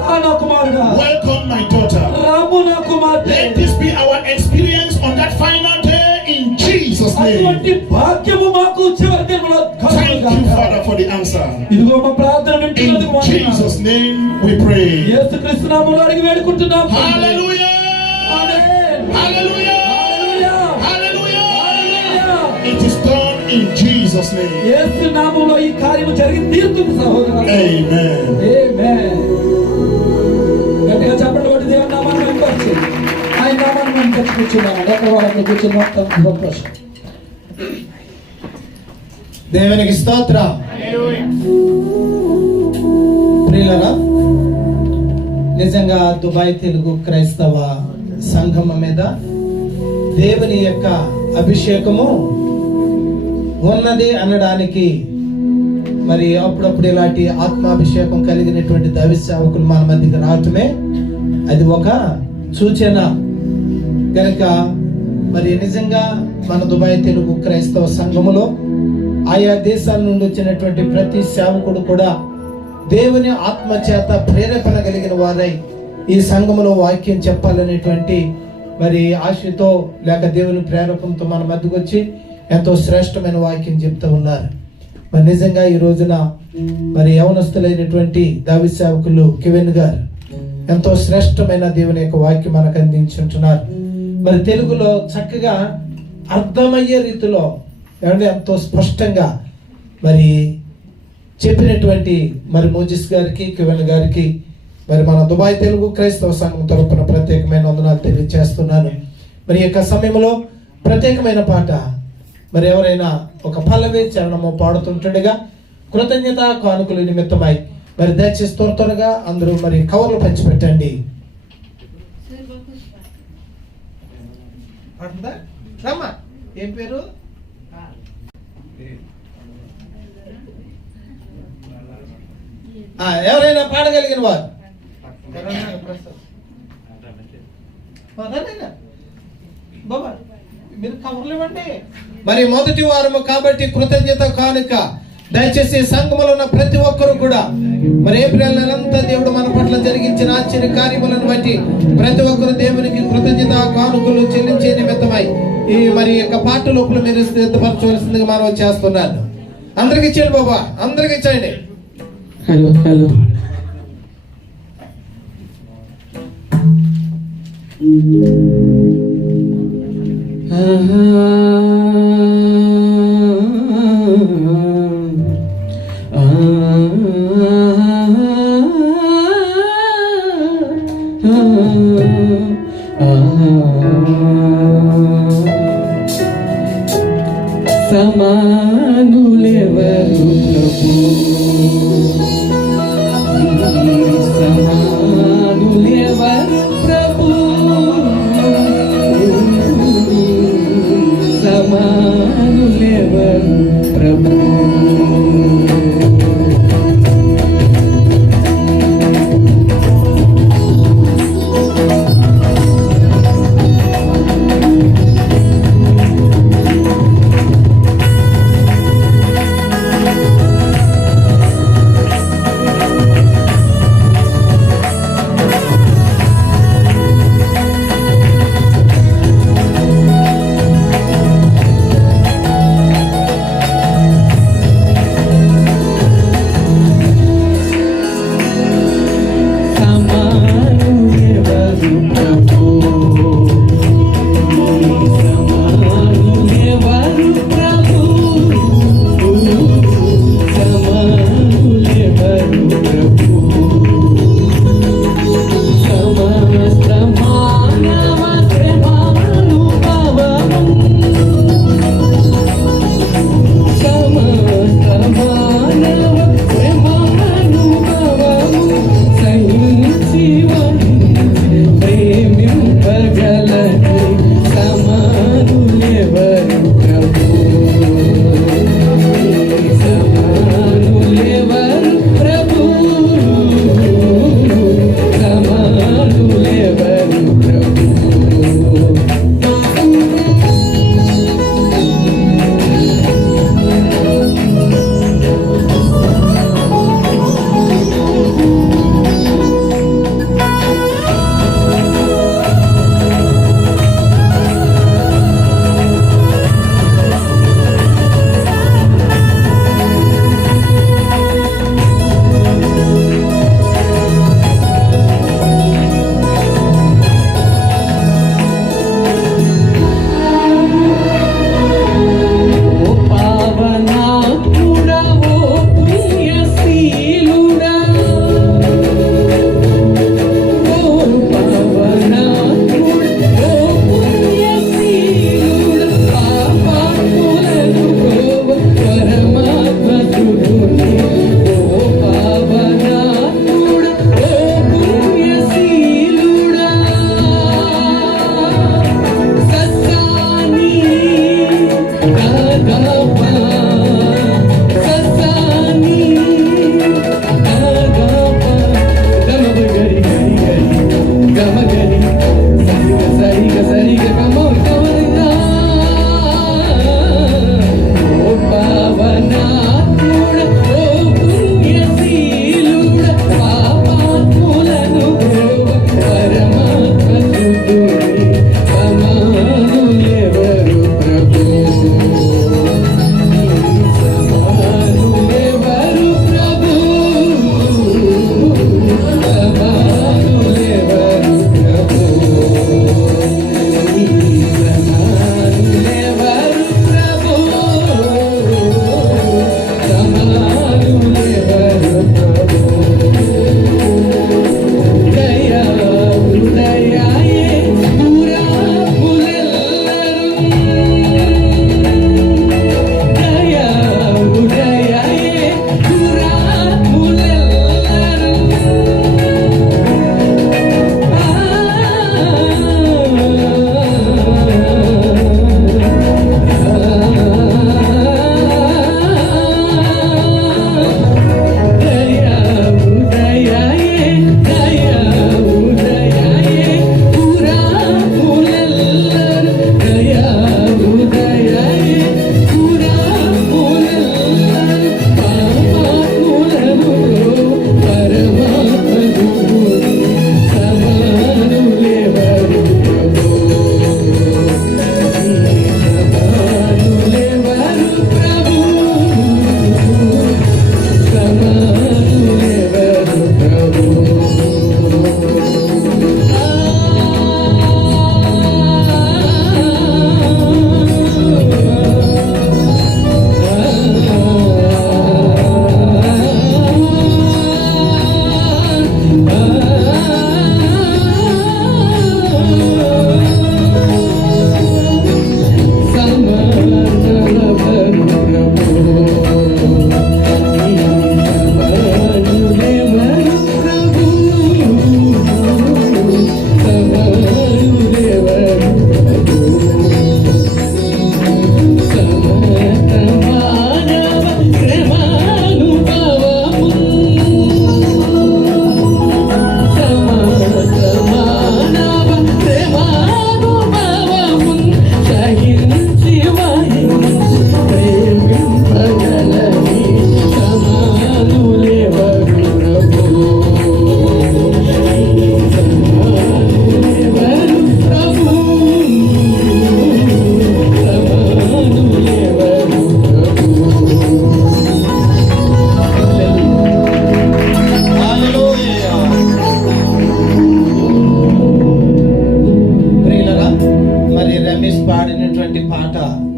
రా నా కుమారుడా, Welcome my daughter. రాము నా కుమార్తె. Let this be our experience on that final day in Jesus' name. అటువంటి భాగ్యము మాకు చివరి దినములో Thank you, Father, for the answer. ఇదిగో మా ప్రార్థన In వింటున్నందుకు వందనాలు. Jesus' name we pray. యేసుక్రీస్తు నామములో అడిగి వేడుకుంటున్నాం. Hallelujah! Amen. Hallelujah! Hallelujah. Hallelujah! Hallelujah. It is done in Jesus' name. యేసు నామములో ఈ కార్యము జరిగి తీరుతుంది సహోదరా. Amen. ఆమేన్. గట్టిగా చెప్పండి కొట్టి దేవుని నామాన్ని మహిమపరచు. ఆయన నామాన్ని మనం కూర్చున్నాం. ఎక్కడ వాళ్ళకి కూర్చుని మొత్తం సంతోషం. దేవునికి స్తోత్రం. ప్రియులారా, నిజంగా దుబాయ్ తెలుగు క్రైస్తవ సంఘం మీద దేవుని యొక్క అభిషేకము ఉన్నది అనడానికి మరి అప్పుడప్పుడు ఇలాంటి ఆత్మాభిషేకం కలిగినటువంటి దైవ సేవకులు మన మధ్యకి రావటమే అది ఒక సూచన. కనుక మరి నిజంగా మన దుబాయ్ తెలుగు క్రైస్తవ సంఘములో ఆయా దేశాల నుండి వచ్చినటువంటి ప్రతి సేవకుడు కూడా దేవుని ఆత్మ చేత ప్రేరేపణ కలిగిన వారై ఈ సంఘములో వాక్యం చెప్పాలనేటువంటి మరి ఆశతో లేక దేవుని ప్రేరేపణతో మన మధ్యకు వచ్చి ఎంతో శ్రేష్టమైన వాక్యం చెప్తూ ఉన్నారు. మరి నిజంగా ఈ రోజున మరి యవనస్తులైనటువంటి దావి సేవకులు కెవిన్ గారు ఎంతో శ్రేష్టమైన దేవుని యొక్క వాక్యం మనకు అందించుంటున్నారు. మరి తెలుగులో చక్కగా అర్థమయ్యే రీతిలో ఎంతో స్పష్టంగా మరి చెప్పినటువంటి మరి మోజిస్ గారికి కెవిన్ గారికి మరి మన దుబాయ్ తెలుగు క్రైస్తవ సంఘం తరపున ప్రత్యేకమైన వందనాలు తెలియజేస్తున్నాను. మరి యొక్క సమయంలో ప్రత్యేకమైన పాట మరి ఎవరైనా ఒక పల్లవి చరణము పాడుతుంటుండగా కృతజ్ఞత కానుకల నిమిత్తమై మరి దయచేసి త్వరగా అందరూ మరి కవర్లు పంచిపెట్టండి. ఏం పేరు? ఎవరైనా పాడగలిగిన వారు బాబా మీరు కవర్లు ఇవ్వండి. మరి మొదటి వారము కాబట్టి కృతజ్ఞత కానుక దయచేసి సంఘములో ఉన్న ప్రతి ఒక్కరు కూడా మరి ఏప్రిల్ నెలంతా దేవుడు మన పట్ల జరిగించిన ఆశ్చర్య కార్యములను బట్టి ప్రతి ఒక్కరు దేవునికి కృతజ్ఞత కానుకలు చెల్లించే నిమిత్తమై ఈ మరి యొక్క పాట లోపల మీరు సిద్ధపరచవలసిందిగా మనం చేస్తున్నాను. అందరికి ఇచ్చేయండి బాబా, అందరికి ఇచ్చేయండి. హలో హలో సమానులెవరు ప్రభు, సమానులెవరు ప్రభు, సమానులెవరు ప్రభు.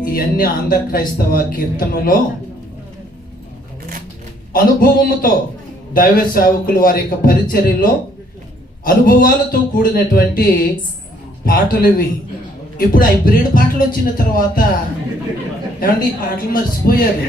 ఇవన్నీ ఆంధ్ర క్రైస్తవ కీర్తనలో అనుభవముతో దైవ సేవకులు వారి యొక్క పరిచర్యలో అనుభవాలతో కూడినటువంటి పాటలు ఇవి. ఇప్పుడు హైబ్రిడ్ పాటలు వచ్చిన తర్వాత ఏమంటే ఈ పాటలు మర్చిపోయారు.